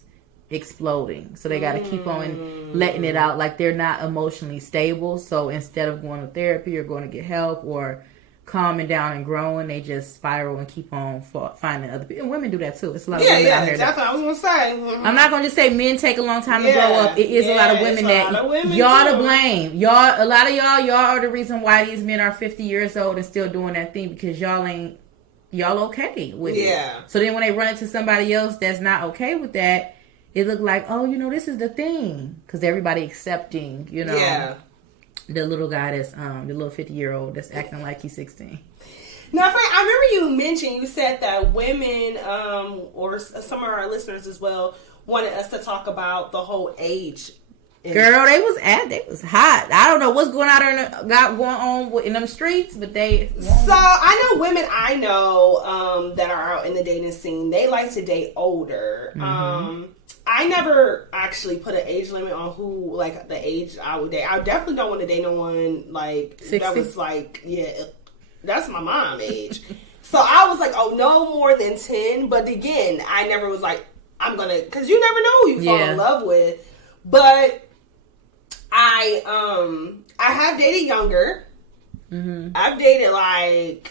exploding, so they got to keep on letting it out. Like they're not emotionally stable, so instead of going to therapy or going to get help or calming down and growing, they just spiral and keep on finding other people. And women do that too. It's a lot of women out here. That's what I was gonna say. I'm not gonna just say men take a long time to grow up. It is a lot of women y'all to blame. A lot of y'all are the reason why these men are 50 years old and still doing that thing, because y'all okay with it. So then when they run into somebody else that's not okay with that, it looked like, this is the thing. Because everybody accepting, the little guy that's, the little 50-year-old that's acting like he's 16. Now, Frank, I remember you said that women, or some of our listeners as well, wanted us to talk about the whole age. Girl, they was hot. I don't know what's going on in them streets, but they. So I know women I know that are out in the dating scene. They like to date older. I never actually put an age limit on who, like, the age I would date. I definitely don't want to date no one like 60? That was like, that's my mom age. So I was like, no more than 10. But again, I never was like, I'm gonna, because you never know who you fall in love with. But I have dated younger. I've dated like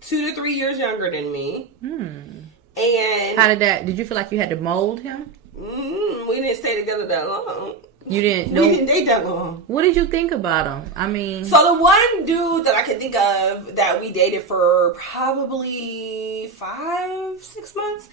2 to 3 years younger than me. And how did you feel like you had to mold him? We didn't stay together that long. You didn't? We didn't date that long. What did you think about him? I mean, so the one dude that I can think of that we dated for probably 5-6 months,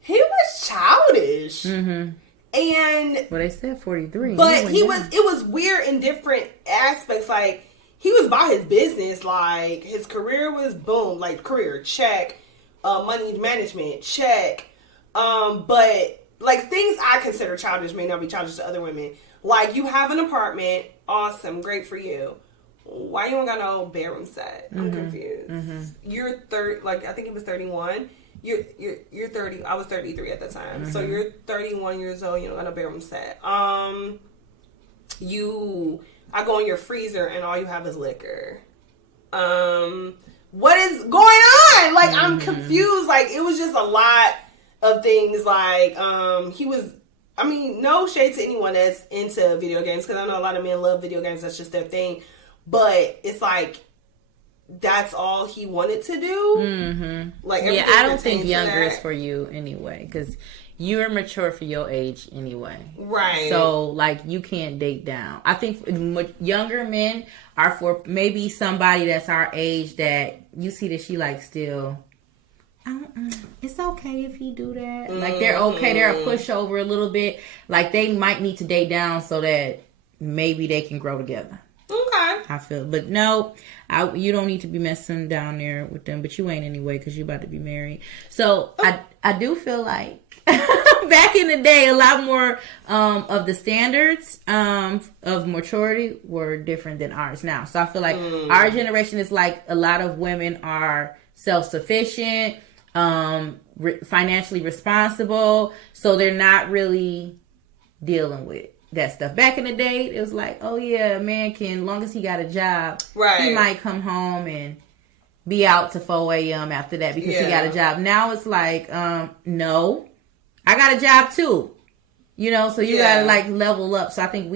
he was childish. And they said 43, but it was weird in different aspects. Like, he was about his business. Like, his career was boom. Like, career, check. Money management, check. But, like, things I consider childish may not be childish to other women. Like, you have an apartment. Awesome. Great for you. Why you don't got no bedroom set? I'm confused. You're 30, like, I think he was 31. You're 30. I was 33 at the time. So you're 31 years old. You don't got no bedroom set. I go in your freezer and all you have is liquor. What is going on? Like, I'm confused. Like, it was just a lot of things. Like, no shade to anyone that's into video games, because I know a lot of men love video games. That's just their thing. But it's like, that's all he wanted to do. Like, I don't think younger is for you anyway, because you're mature for your age anyway. Right. So, like, you can't date down. I think younger men are for maybe somebody that's our age that you see that she, like, still, it's okay if you do that. Like, they're okay. They're a pushover a little bit. Like, they might need to date down so that maybe they can grow together. Okay. I feel. But no, you don't need to be messing down there with them. But you ain't anyway, because you're about to be married. So, I do feel like back in the day, a lot more of the standards of maturity were different than ours now. So I feel like our generation is like, a lot of women are self-sufficient, financially responsible. So they're not really dealing with that stuff. Back in the day, it was like, oh yeah, a man can, long as he got a job, he might come home and be out to 4 a.m. after that because he got a job. Now it's like, no, I got a job too. You know, so you gotta like level up. So I think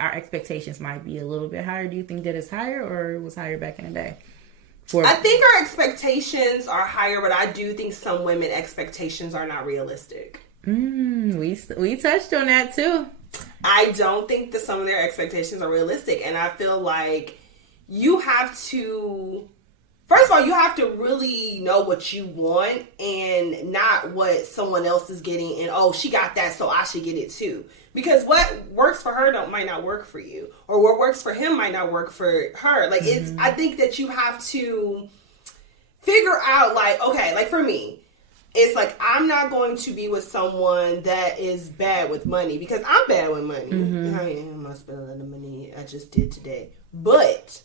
our expectations might be a little bit higher. Do you think that it's higher or it was higher back in the day? I think our expectations are higher, but I do think some women expectations are not realistic. We touched on that too. I don't think that some of their expectations are realistic, and I feel like you have to. First of all, you have to really know what you want and not what someone else is getting. And, oh, she got that, so I should get it too. Because what works for her might not work for you. Or what works for him might not work for her. Like, I think that you have to figure out, like, okay, like for me, it's like I'm not going to be with someone that is bad with money. Because I'm bad with money. I am spend a lot of money I just did today. But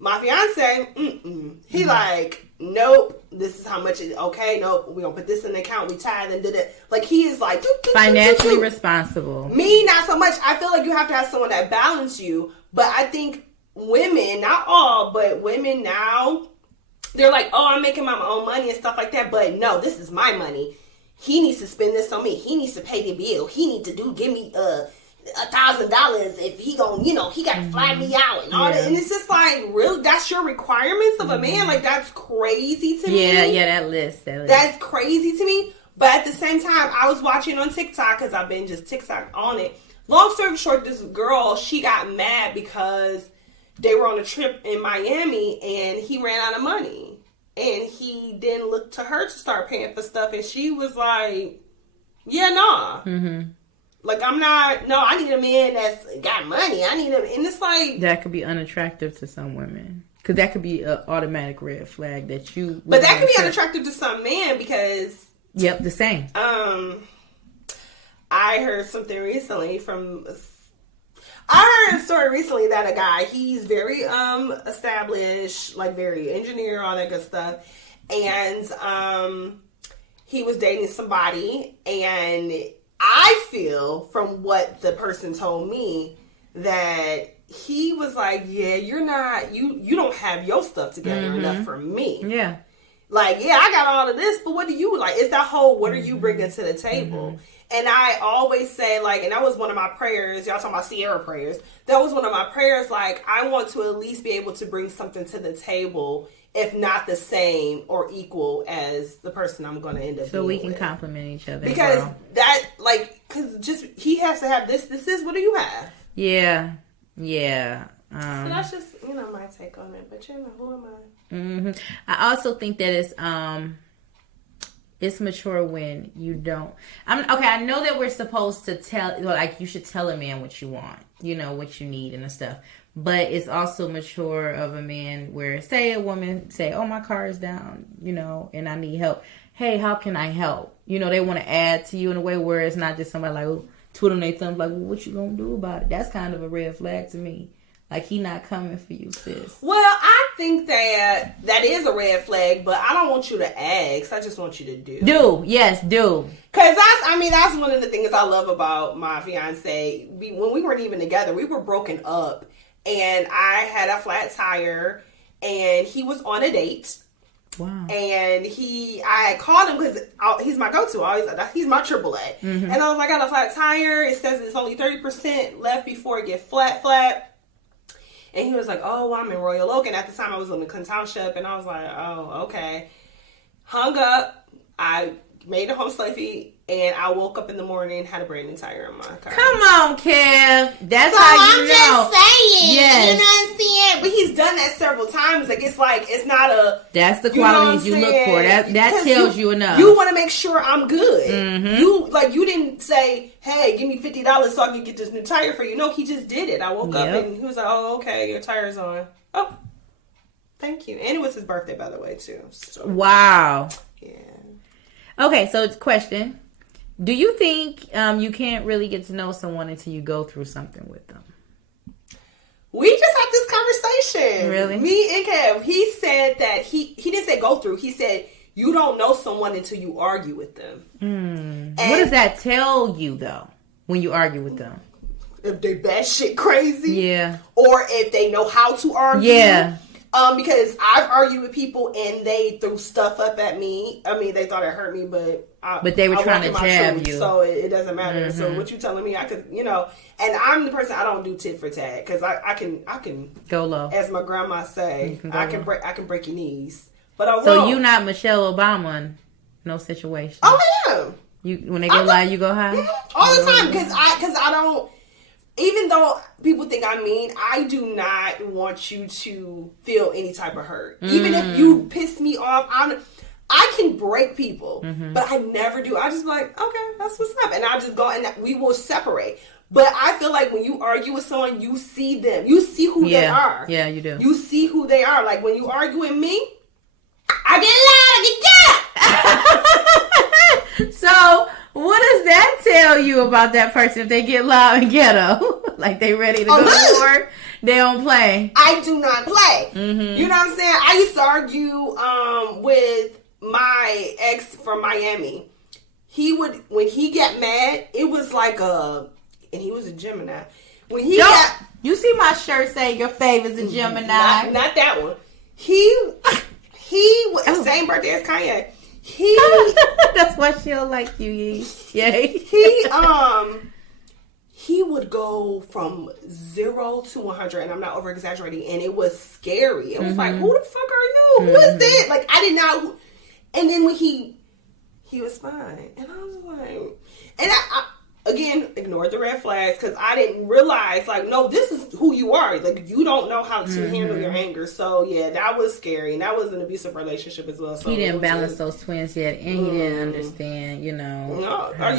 my fiance, he like, nope, this is how much it, okay, nope, we gonna put this in the account, we tied and did it. Like, he is like, financially responsible. Me, not so much. I feel like you have to have someone that balance you, but I think women, not all, but women now, they're like, oh, I'm making my own money and stuff like that, but no, this is my money. He needs to spend this on me. He needs to pay the bill. He needs to give me, $1,000 if he gon', he got to fly me out and all that. And it's just like, really, that's your requirements of a man? Like, that's crazy to me. Yeah, that list. That's crazy to me. But at the same time, I was watching on TikTok because I've been just TikTok on it. Long story short, this girl, she got mad because they were on a trip in Miami and he ran out of money. And he then looked to her to start paying for stuff. And she was like, yeah, nah. Like, I need a man that's got money. I need him. And it's like, that could be unattractive to some women. Because that could be an automatic red flag that you... But that could be unattractive to some men because... Yep, the same. I heard something recently I heard a story recently that a guy, he's very established, like very engineer, all that good stuff. And he was dating somebody, and I feel from what the person told me that he was like, yeah, you're not, you don't have your stuff together enough for me. Yeah. Like, yeah, I got all of this, but what do you like? It's that whole, what are you bringing to the table? And I always say, like, and that was one of my prayers. Y'all talking about Sierra prayers. That was one of my prayers. Like, I want to at least be able to bring something to the table, if not the same or equal as the person I'm going to end up. So we can complement each other. Because because just he has to have this. This is what do you have? Yeah. So that's just my take on it. But who am I? I also think that it's mature when you don't. I know that we're supposed to tell, like, you should tell a man what you want, what you need and stuff. But it's also mature of a man where, say a woman say, oh, my car is down, and I need help. Hey, how can I help? They want to add to you in a way where it's not just somebody like twiddling their thumbs like, well, what you gonna do about it? That's kind of a red flag to me. Like, he not coming for you, sis. Well, I think that is a red flag, but I don't want you to ask. I just want you to do. Do. Yes, do. Because that's one of the things I love about my fiance. When we weren't even together, we were broken up, and I had a flat tire, and he was on a date. Wow. And I had called him because he's my go-to. He's my AAA. And I was like, I got a flat tire. It says it's only 30% left before it gets flat. And he was like, oh, I'm in Royal Oak. And at the time, I was in the Clinton Township. And I was like, oh, okay. Hung up. I made it home safely. And I woke up in the morning and had a brand new tire in my car. Come on, Kev. That's so how you I'm know. Just saying. Yes. You know what I'm saying? But he's done that several times. Like, it's not a... That's the qualities you look for. That tells you enough. You want to make sure I'm good. You didn't say, hey, give me $50 so I can get this new tire for you. No, he just did it. I woke up and he was like, oh, okay, your tire's on. Oh, thank you. And it was his birthday, by the way, too. So, wow. Yeah. Okay, so question. Do you think you can't really get to know someone until you go through something with them? We just have to this conversation. Really? Me and Kev. He said that he didn't say go through. He said you don't know someone until you argue with them. What does that tell you though when you argue with them? If they batshit crazy, yeah, or if they know how to argue, yeah. Because I've argued with people and they threw stuff up at me. I mean, they thought it hurt me, but they were trying to jab you, so it doesn't matter. So what you telling me, I could, and I'm the person, I don't do tit for tat because I can go low, as my grandma say, I can break your knees, but I won't. So you not Michelle Obama in no situation. Oh, I am. You when they go live, you go high all the time because I don't. Even though people think I'm mean, I do not want you to feel any type of hurt. Even if you piss me off, I can break people, but I never do. I just be like, okay, that's what's up. And I just go and we will separate. But I feel like when you argue with someone, you see them. You see who they are. Yeah, you do. You see who they are. Like when you argue with me, I get loud, I get So, what does that tell you about that person if they get loud and ghetto? Like they ready to go to war? They don't play. I do not play. You know what I'm saying? I used to argue with my ex from Miami. He would, when he got mad, it was like and he was a Gemini. When he you see my shirt say your favorite's a Gemini. Not that one. He same birthday as Kanye. That's why she'll like you. Yay. He would go from 0 to 100, and I'm not over exaggerating, and it was scary. It was like, who the fuck are you? Who is that? Like, I did not. And then when he was fine, and I was like, and I again ignored the red flags because I didn't realize, like, no, this is who you are. Like, you don't know how to handle your anger. So yeah, that was scary, and that was an abusive relationship as well. So he didn't balance those twins yet, and he didn't understand. No, are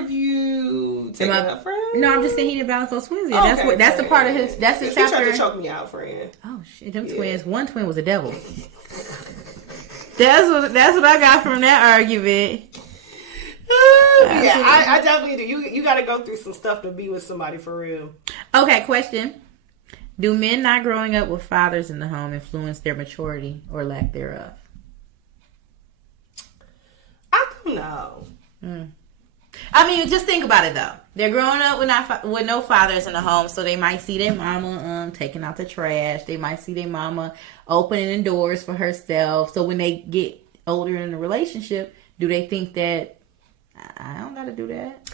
you taking that, friend? No, I'm just saying he didn't balance those twins yet. That's the part of his. That's his chapter. He tried to choke me out, friend. Oh shit, them twins. One twin was a devil. That's what I got from that argument. Yeah, I definitely do. You got to go through some stuff to be with somebody for real. Okay, question. Do men not growing up with fathers in the home influence their maturity or lack thereof? I don't know. I mean, just think about it though. They're growing up with no fathers in the home, so they might see their mama taking out the trash. They might see their mama opening the doors for herself. So when they get older in the relationship, do they think that I don't gotta do that?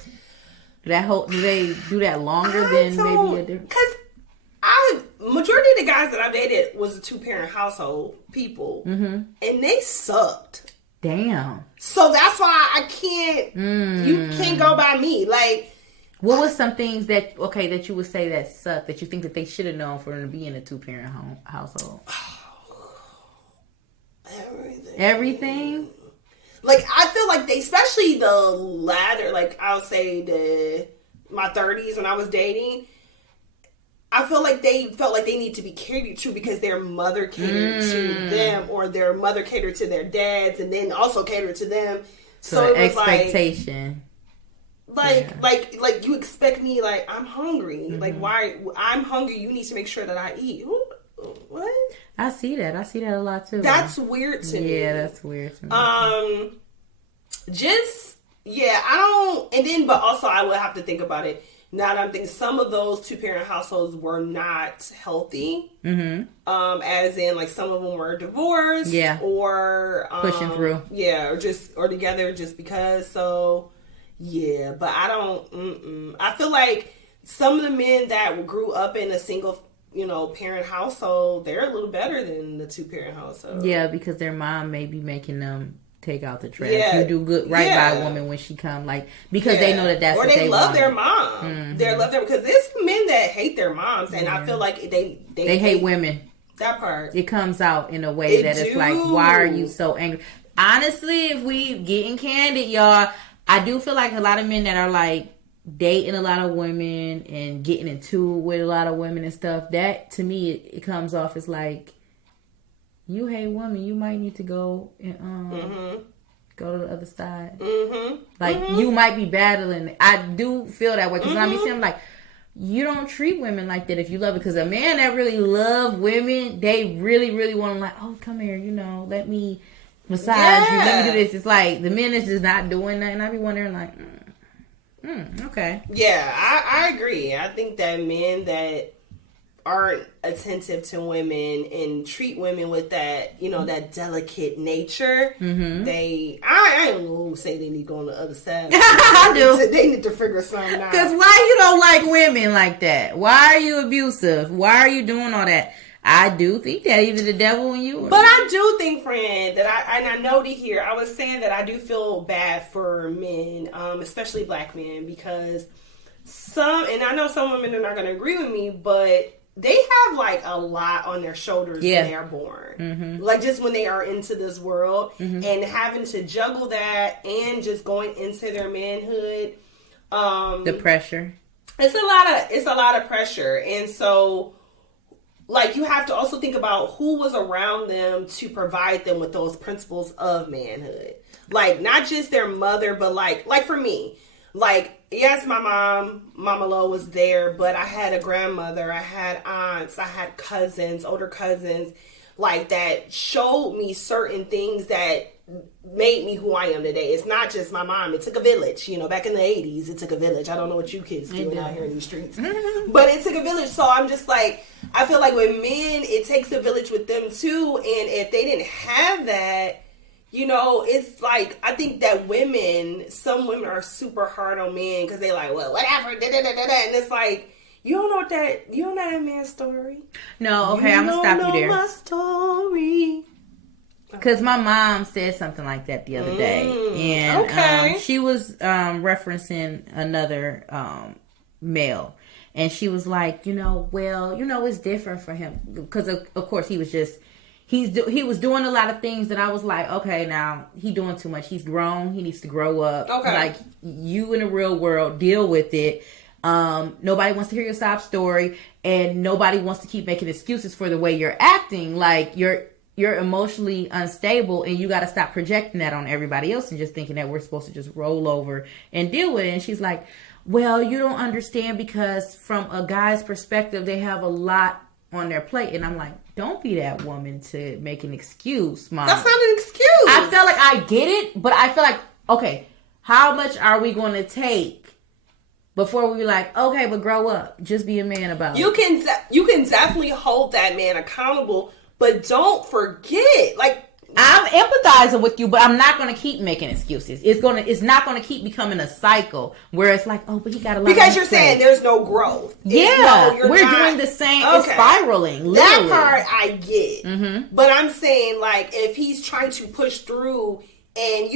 Do they do that longer than maybe a different? Because majority of the guys that I dated was a 2-parent household people, and they sucked. Damn. So that's why I can't. You can't go by me. Like, what was some things that you would say that sucked that you think that they should have known for them to be in a 2-parent household? Everything. Like, I feel like they, especially the latter, like, I'll say my 30s when I was dating, I feel like they felt like they need to be catered to because their mother catered to them, or their mother catered to their dads and then also catered to them. So it was expectation. Like you expect me, like, I'm hungry. Like, why? I'm hungry. You need to make sure that I eat. What? I see that a lot too. That's weird to me. Yeah, that's weird to me. I don't. And then, but also, I would have to think about it. Now that I'm thinking, some of those 2-parent households were not healthy. As in, like, some of them were divorced. Yeah. Or pushing through. Yeah, or together just because. So, yeah. But I don't. I feel like some of the men that grew up in a single, parent household, they're a little better than the 2-parent household. Yeah, because their mom may be making them take out the trash. You do good by a woman when she come, like, because they know that's or what they love want. Their mom. They love them because there's men that hate their moms, and I feel like they hate women. That part, it comes out in a way that it's like, why are you so angry? Honestly, if we getting candid, y'all, I do feel like a lot of men that are like dating a lot of women and getting into with a lot of women and stuff, that to me it comes off as like, you hate women, you might need to go and go to the other side. Like, you might be battling. I do feel that way because when I be seeing, like, you don't treat women like that if you love it. Because a man that really love women, they really, really want to like, oh, come here, let me massage you, let me do this. It's like the men is just not doing that, and I be wondering like, okay. Yeah, I agree. I think that men that aren't attentive to women and treat women with that, that delicate nature, I don't know who say they need to go on the other side. I do. They need to figure something out. Because why you don't like women like that? Why are you abusive? Why are you doing all that? I do think that even the devil in you. But I do think, friend, that I noted here, I was saying that I do feel bad for men, especially black men, because and I know some women are not going to agree with me, but they have like a lot on their shoulders when they are born. Like just when they are into this world and having to juggle that and just going into their manhood. The pressure. It's a lot of pressure. And so like you have to also think about who was around them to provide them with those principles of manhood. Like not just their mother, but like for me, like, yes, my Mama Lo was there, but I had a grandmother, I had aunts, I had cousins, older cousins, like that showed me certain things that made me who I am today. It's not just my mom. It took a village. Back in the 80s, it took a village. I don't know what you kids doing out here in these streets. But it took a village. So I'm just like, I feel like with men, it takes a village with them too. And if they didn't have that, it's like, I think that some women are super hard on men because they like, well, whatever, da, da, da, da, da. And it's like, you don't know that man's story. No, okay, I'm going to stop you there. My story. Because my mom said something like that the other day. And she was referencing another male. And she was like, it's different for him. Because, of course, he was just... He was doing a lot of things that I was like, okay, now he doing too much. He's grown. He needs to grow up. Okay. Like you in the real world, deal with it. Nobody wants to hear your sob story, and nobody wants to keep making excuses for the way you're acting. Like you're emotionally unstable, and you got to stop projecting that on everybody else and just thinking that we're supposed to just roll over and deal with it. And she's like, well, you don't understand because from a guy's perspective, they have a lot on their plate. And I'm like, don't be that woman to make an excuse, Mom. That's not an excuse. I feel like I get it, but I feel like, okay, how much are we going to take before we be like, okay, but grow up. Just be a man about it. You can definitely hold that man accountable, but don't forget, like, I'm empathizing with you, but I'm not going to keep making excuses. It's not going to keep becoming a cycle where it's like, oh, but he got a lot. Because you're saying there's no growth. We're doing the same. Okay. It's spiraling. Literally. That part I get, but I'm saying like if he's trying to push through and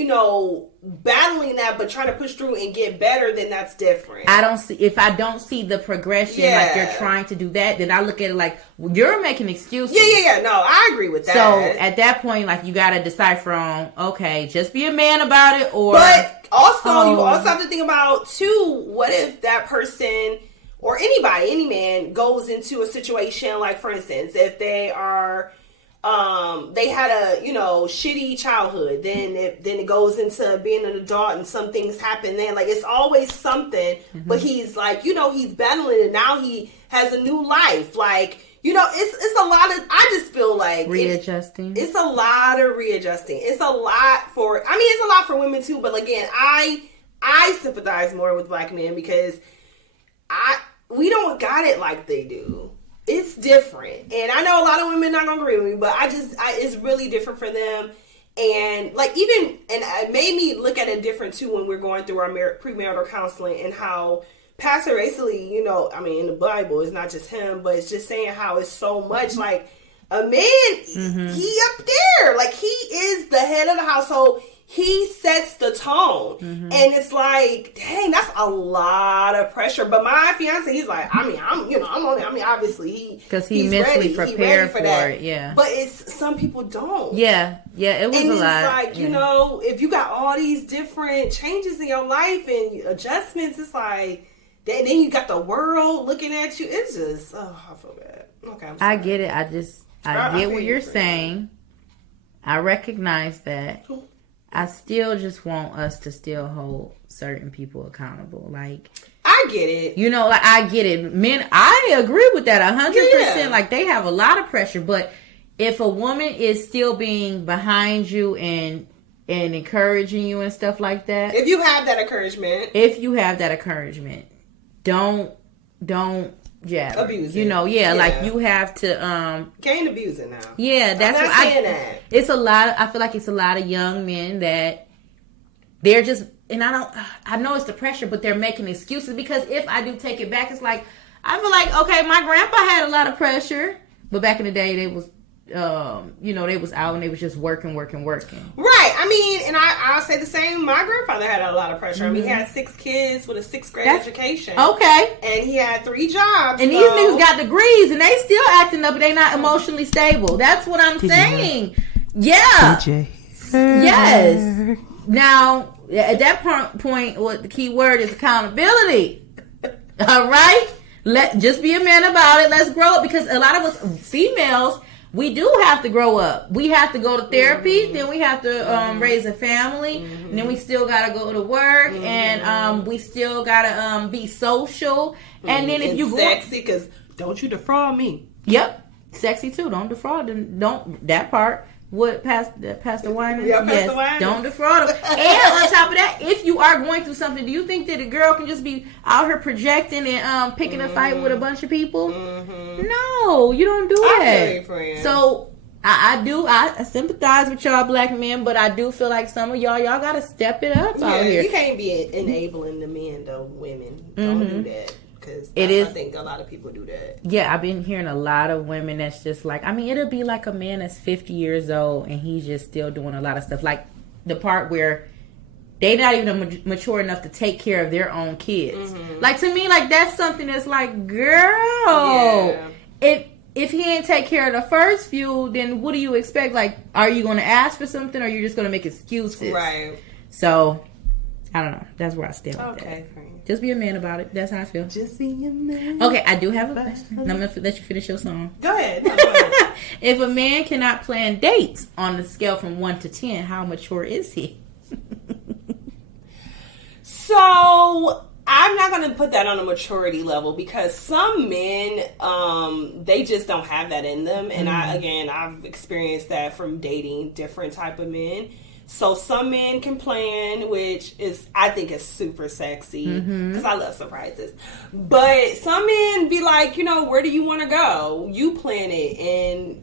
battling that, but trying to push through and get better, then that's different. If I don't see the progression, like you're trying to do that, then I look at it like you're making excuses. Yeah. No, I agree with that. So at that point, like you got to decipher on, okay, just be a man about it, or. But also, you also have to think about too. What if that person or anybody, any man, goes into a situation like, for instance, if they are. They had a, shitty childhood. Then it goes into being an adult and some things happen then. Like, it's always something. But he's like, he's battling it. Now he has a new life. Like, it's a lot of, I just feel like. Readjusting. It's a lot of readjusting. It's a lot for women too. But again, I sympathize more with black men because we don't got it like they do. It's different. And I know a lot of women not gonna agree with me, but it's really different for them. And like it made me look at it different too when we're going through our premarital counseling and how Pastor basically, in the Bible, it's not just him, but it's just saying how it's so much like a man, he up there, like he is the head of the household. He sets the tone. And it's like, dang, that's a lot of pressure. But my fiance, he's like, I'm on it. Obviously because he's mentally prepared for that. It. Yeah. But some people don't. Yeah. It was a lot. It's like, if you got all these different changes in your life and adjustments, it's like, then you got the world looking at you. It's just, I feel bad. Okay, I'm sorry. I get it. I get what you're saying. I recognize that. I still just want us to still hold certain people accountable. Like, I get it. You know, like, I get it. Men, I agree with that 100%. Yeah. Like, they have a lot of pressure. But if a woman is still being behind you and encouraging you and stuff like that. If you have that encouragement. Don't jabber. Abuse it. You know, like, you have to can't abuse it now. Yeah, that's I'm not saying that. It's a lot I feel like it's a lot of young men that they're just, and I know it's the pressure, but they're making excuses, because if I do take it back, it's like, I feel like, okay, my grandpa had a lot of pressure, but back in the day, they was, they was out and they was just working. Right. I mean, and I'll say the same. My grandfather had a lot of pressure. I mean, he had 6 kids with a 6th grade education. Okay. And he had 3 jobs. And these niggas got degrees and they still acting up, but they not emotionally stable. That's what I'm saying. Yeah. DJ. Yes. Now, at that point, what the key word is accountability. All right? Just be a man about it. Let's grow up, because a lot of us females, we do have to grow up. We have to go to therapy. Then we have to raise a family. And then we still got to go to work. And we still got to be social. And then if you go... Sexy, because don't you defraud me. Yep. Sexy, too. Don't defraud them. Don't... That part. What, Pastor Wyman? Yeah, Pastor Wyman. Don't defraud them. And on top of that, if you are going through something, do you think that a girl can just be out here projecting and picking a fight with a bunch of people? No, you don't do that. So I sympathize with y'all black men, but I do feel like some of y'all gotta step it up out here. You can't be enabling the men, though. Women don't do that. Because I think a lot of people do that. Yeah, I've been hearing a lot of women that's just like, I mean, it'll be like a man that's 50 years old and he's just still doing a lot of stuff. Like the part where they not even mature enough to take care of their own kids. Like, to me, like, that's something that's like, girl, if he ain't take care of the first few, then what do you expect? Like, are you going to ask for something, or are you just going to make excuses? Right. So, I don't know. That's where I stand with that. Okay. Just be a man about it. That's how I feel. Just be a man. Okay, I do have a question. I'm going to let you finish your song. Go ahead. If a man cannot plan dates on the scale from 1 to 10, how mature is he? So, I'm not going to put that on a maturity level, because some men, they just don't have that in them. And I've experienced that from dating different type of men. So some men can plan, which I think is super sexy, because I love surprises. But some men be like, where do you want to go? You plan it, and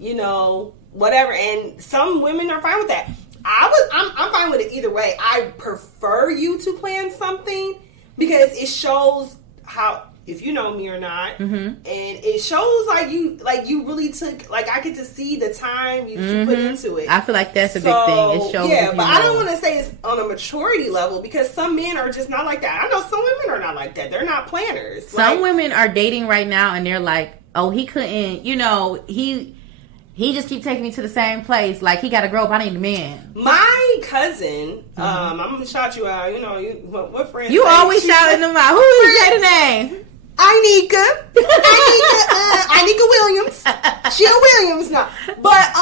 whatever. And some women are fine with that. I'm fine with it either way. I prefer you to plan something, because it shows how, if you know me or not, and it shows like you really took, like, I get to see the time you put into it. I feel like that's a big thing. It shows. Yeah, but I don't want to say it's on a maturity level, because some men are just not like that. I know some women are not like that. They're not planners. Some women are dating right now and they're like, oh, he couldn't, he just keep taking me to the same place. Like, he got to grow up. I need a man. My cousin, I'm gonna shout you out. What friends? You always shouting them out. Who is that name? Anika Williams. Sheila Williams, no. But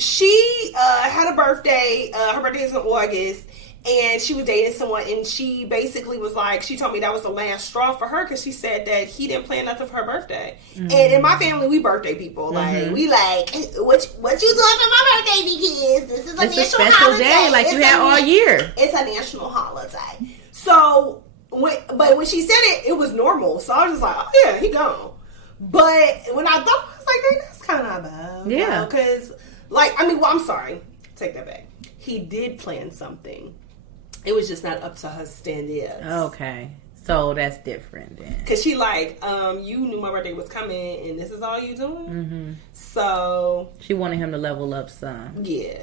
she had a birthday. Her birthday is in August, and she was dating someone, and she basically was like, she told me that was the last straw for her, because she said that he didn't plan nothing for her birthday. And in my family, we birthday people. Like, we like, what you doing for my birthday, because this is a national special holiday. Day, like you had all year. It's a national holiday. So, but when she said it, it was normal. So I was just like, oh yeah, he gone. But when I thought, I was like, hey, that's kind of bad. Yeah. Because, I'm sorry. Take that back. He did plan something. It was just not up to her standards. Okay. So that's different then. Because she you knew my birthday was coming, and this is all you doing? So. She wanted him to level up some. Yeah.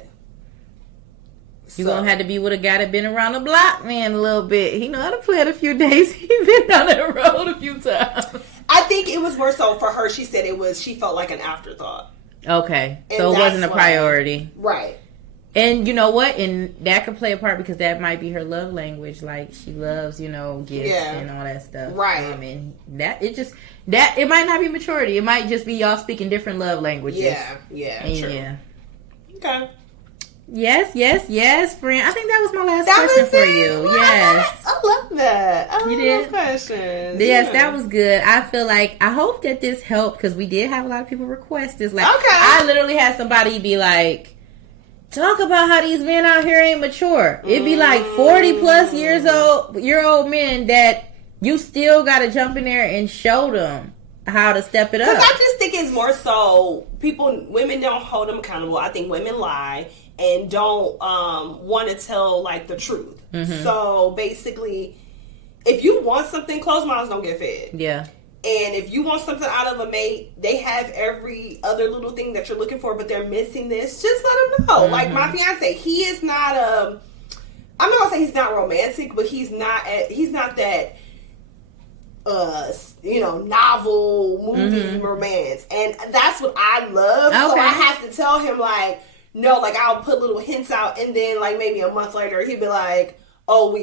You're going to have to be with a guy that been around the block, man, a little bit. He know how to plan a few days. He been down the road a few times. I think it was more so for her. She said she felt like an afterthought. Okay. So it wasn't a priority. Right. And you know what? And that could play a part, because that might be her love language. Like, she loves, gifts and all that stuff. Right. And it might not be maturity. It might just be y'all speaking different love languages. Yeah. And true. Yeah. Okay. Yes, friend. I think that was my last question for you. Yes. I love that. I you love did? those questions. Yes, that was good. I feel like, I hope that this helped because we did have a lot of people request this. Like, okay. I literally had somebody be like, talk about how these men out here ain't mature. It'd be like 40 plus year old men that you still got to jump in there and show them how to step it up. Because I just think it's more so women don't hold them accountable. I think women lie and don't want to tell like the truth. Mm-hmm. So basically, if you want something, closed mouths don't get fed. Yeah. And if you want something out of a mate, they have every other little thing that you're looking for, but they're missing this. Just let them know. Mm-hmm. Like my fiance, he is not I'm not gonna say he's not romantic, but he's not that novel movie romance, and that's what I love. Okay. So I have to tell him like, no, like I'll put little hints out, and then like maybe a month later he'd be like, oh,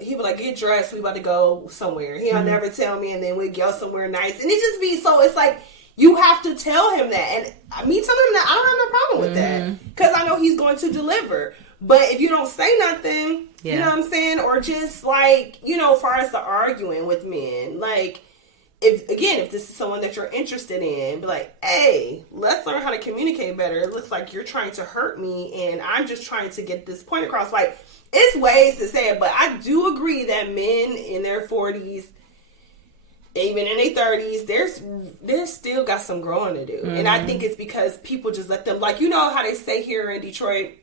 he'd be like, get dressed, we about to go somewhere. He'll never tell me, and then we go somewhere nice, and it just be so. It's like you have to tell him that, and me telling him that, I don't have no problem with that because I know he's going to deliver. But if you don't say nothing, you know what I'm saying? Or just like, as far as the arguing with men, like, if this is someone that you're interested in, be like, hey, let's learn how to communicate better. It looks like you're trying to hurt me and I'm just trying to get this point across. Like, it's ways to say it, but I do agree that men in their 40s, even in their 30s, they're still got some growing to do. And I think it's because people just let them, like, how they say here in Detroit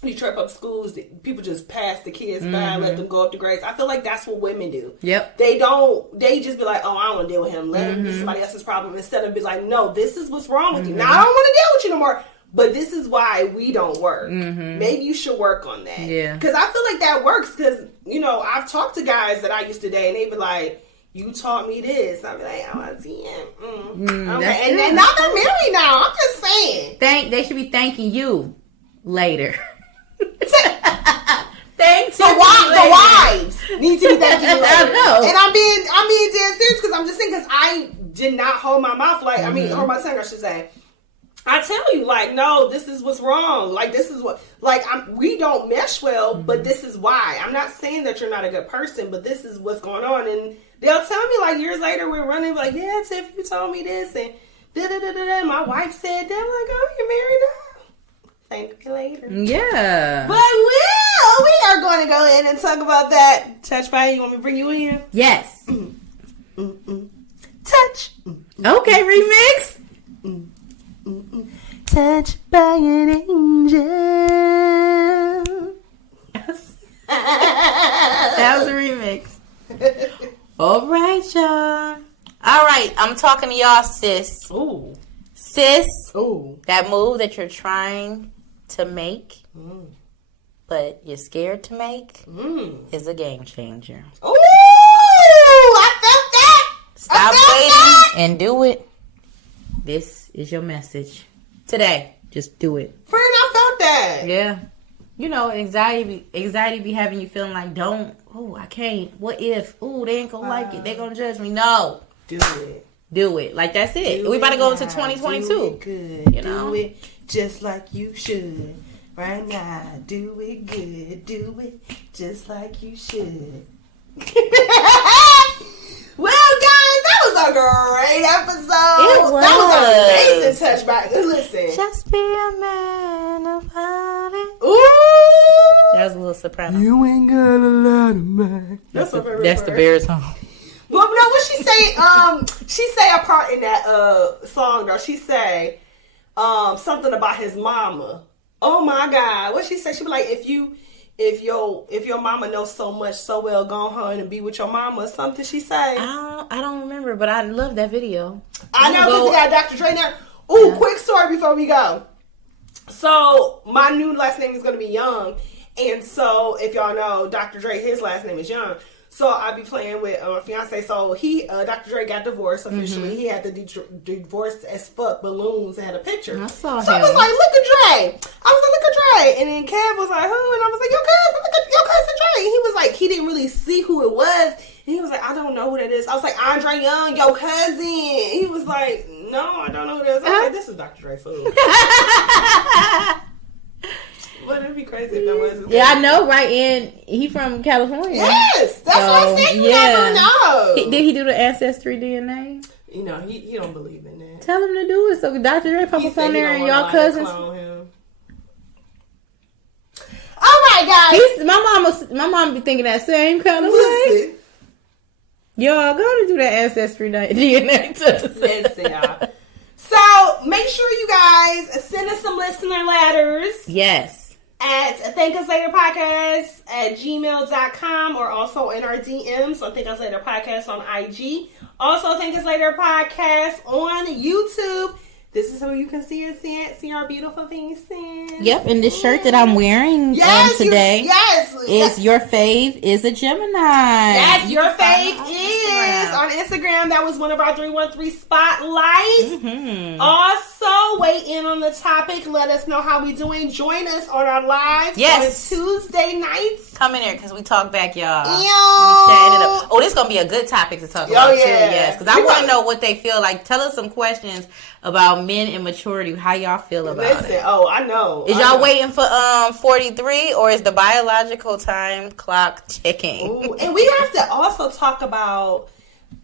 public schools, people just pass the kids by and let them go up the grades. I feel like that's what women do. Yep. They just be like, oh, I don't want to deal with him. Let him be somebody else's problem. Instead of be like, no, this is what's wrong with you. Now, I don't want to deal with you no more. But this is why we don't work. Maybe you should work on that. Yeah. Because I feel like that works. Because, I've talked to guys that I used to date, and they be like, you taught me this. I'd be like, oh, I see him. Okay. And now they're married now. I'm just saying. They should be thanking you later. Thanks. The wives need to be thanking you later. I know. And I'm being dead serious because I'm just saying, because I did not hold my mouth hold my tongue, I should say. I tell you, like, no, this is what's wrong. Like, this is what, like, we don't mesh well, but this is why. I'm not saying that you're not a good person, but this is what's going on. And they'll tell me, like, years later, we're running, like, yeah, Tiff, you told me this, and da-da-da-da-da. My wife said that. I'm like, oh, you're married now. Thank you later. Yeah. But we are going to go ahead and talk about that. Touch by, you want me to bring you in? Yes. Touch. Okay, remix. Touched by an angel. That was a remix. All right, y'all. All right, I'm talking to y'all, sis. Ooh. Sis. Ooh. That move that you're trying to make, but you're scared to make, is a game changer. Ooh, I felt that. Stop waiting and do it. This is your message today. Just do it. Friend, I felt that. Yeah. Anxiety be having you feeling like, I can't. What if? They ain't gonna like it. They gonna judge me. No. Do it. Do it. Like, that's it. We about to go into 2022. Do it good. Do it just like you should. Right now. Do it good. Do it just like you should. Well, guys, that was a great episode. It was. That was an amazing touch back. Listen. Just be a man about it. Ooh. That was a little soprano. You ain't got a lot of man. That's the baritone. Well, no, what she say? She say a part in that song though. She say something about his mama. Oh my God, what she say? She be like, if your mama knows so much so well, go home and be with your mama or something. She say. I don't remember, but I love that video. I know because we got Dr. Dre now. Ooh, quick story before we go. So my new last name is gonna be Young, and so if y'all know Dr. Dre, his last name is Young. So I be playing with my fiance. So Dr. Dre got divorced officially. He had the divorced as fuck balloons and had a picture. I saw him. So I was like, look at Dre. I was like, look at Dre. And then Kev was like, who? And I was like, your cousin Dre. And he was like, he didn't really see who it was. And he was like, I don't know who that is. I was like, Andre Young, your cousin. He was like, no, I don't know who that is. I was like, this is Dr. Dre food. Wouldn't it be crazy if that wasn't? Yeah, I know, right? And he from California. Yes, that's what I'm saying. You never know. Did he do the Ancestry DNA? You know, he don't believe in that. Tell him to do it so Dr. Dre pop up on there and y'all cousins. All right, guys. My mom be thinking that same kind of way. Y'all go to do that Ancestry DNA test. Listen, y'all. So make sure you guys send us some listener letters. Yes. At thankuslaterpodcast@gmail.com or also in our DMs on Thank Us Later Podcast on IG. Also Thank Us Later Podcast on YouTube. This is where you can see see our beautiful faces. Yep, and this shirt that I'm wearing today is Your Fave is a Gemini. Yes, Your Fave is on Instagram. That was one of our 313 spotlights. Mm-hmm. Also, weigh in on the topic. Let us know how we doing. Join us on our lives on Tuesday nights. Come in here because we talk back, y'all. Yo. We chatting it up. Oh, this is going to be a good topic to talk about, too. Yes, because I want to know what they feel like. Tell us some questions about men and maturity. How y'all feel about it? Oh, I know. Is y'all waiting for 43 or is the biological time clock ticking? Ooh, and we have to also talk about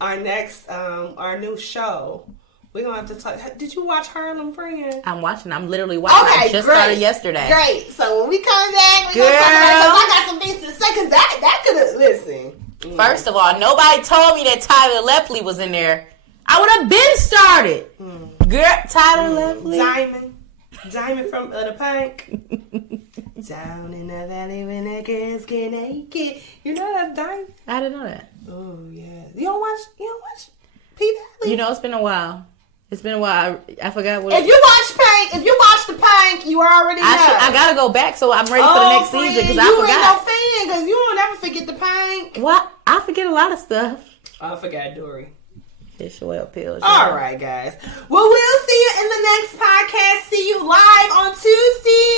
our next, our new show. We're going to have to talk. Did you watch Harlem Friends? I'm watching. I'm literally watching. Okay, I just started yesterday. Great. So when we come back, we're going to talk about it because I got some things to say because that could have, listen. First of all, nobody told me that Tyler Lepley was in there. I would have been started. Girl, Tyler Lepley. Diamond from the Pink. Down in the valley when the girls get naked. You know that Diamond? I didn't know that. Oh, yeah. You don't watch P Valley? You know, it's been a while. I forgot what. If you watch the Pink, you already know. I gotta go back, so I'm ready for the next season because I forgot. You ain't no fan because you don't ever forget the Pink. What? I forget a lot of stuff. I forgot Dory. Fish oil pills. All right, guys. Well, we'll see you in the next podcast. See you live on Tuesday.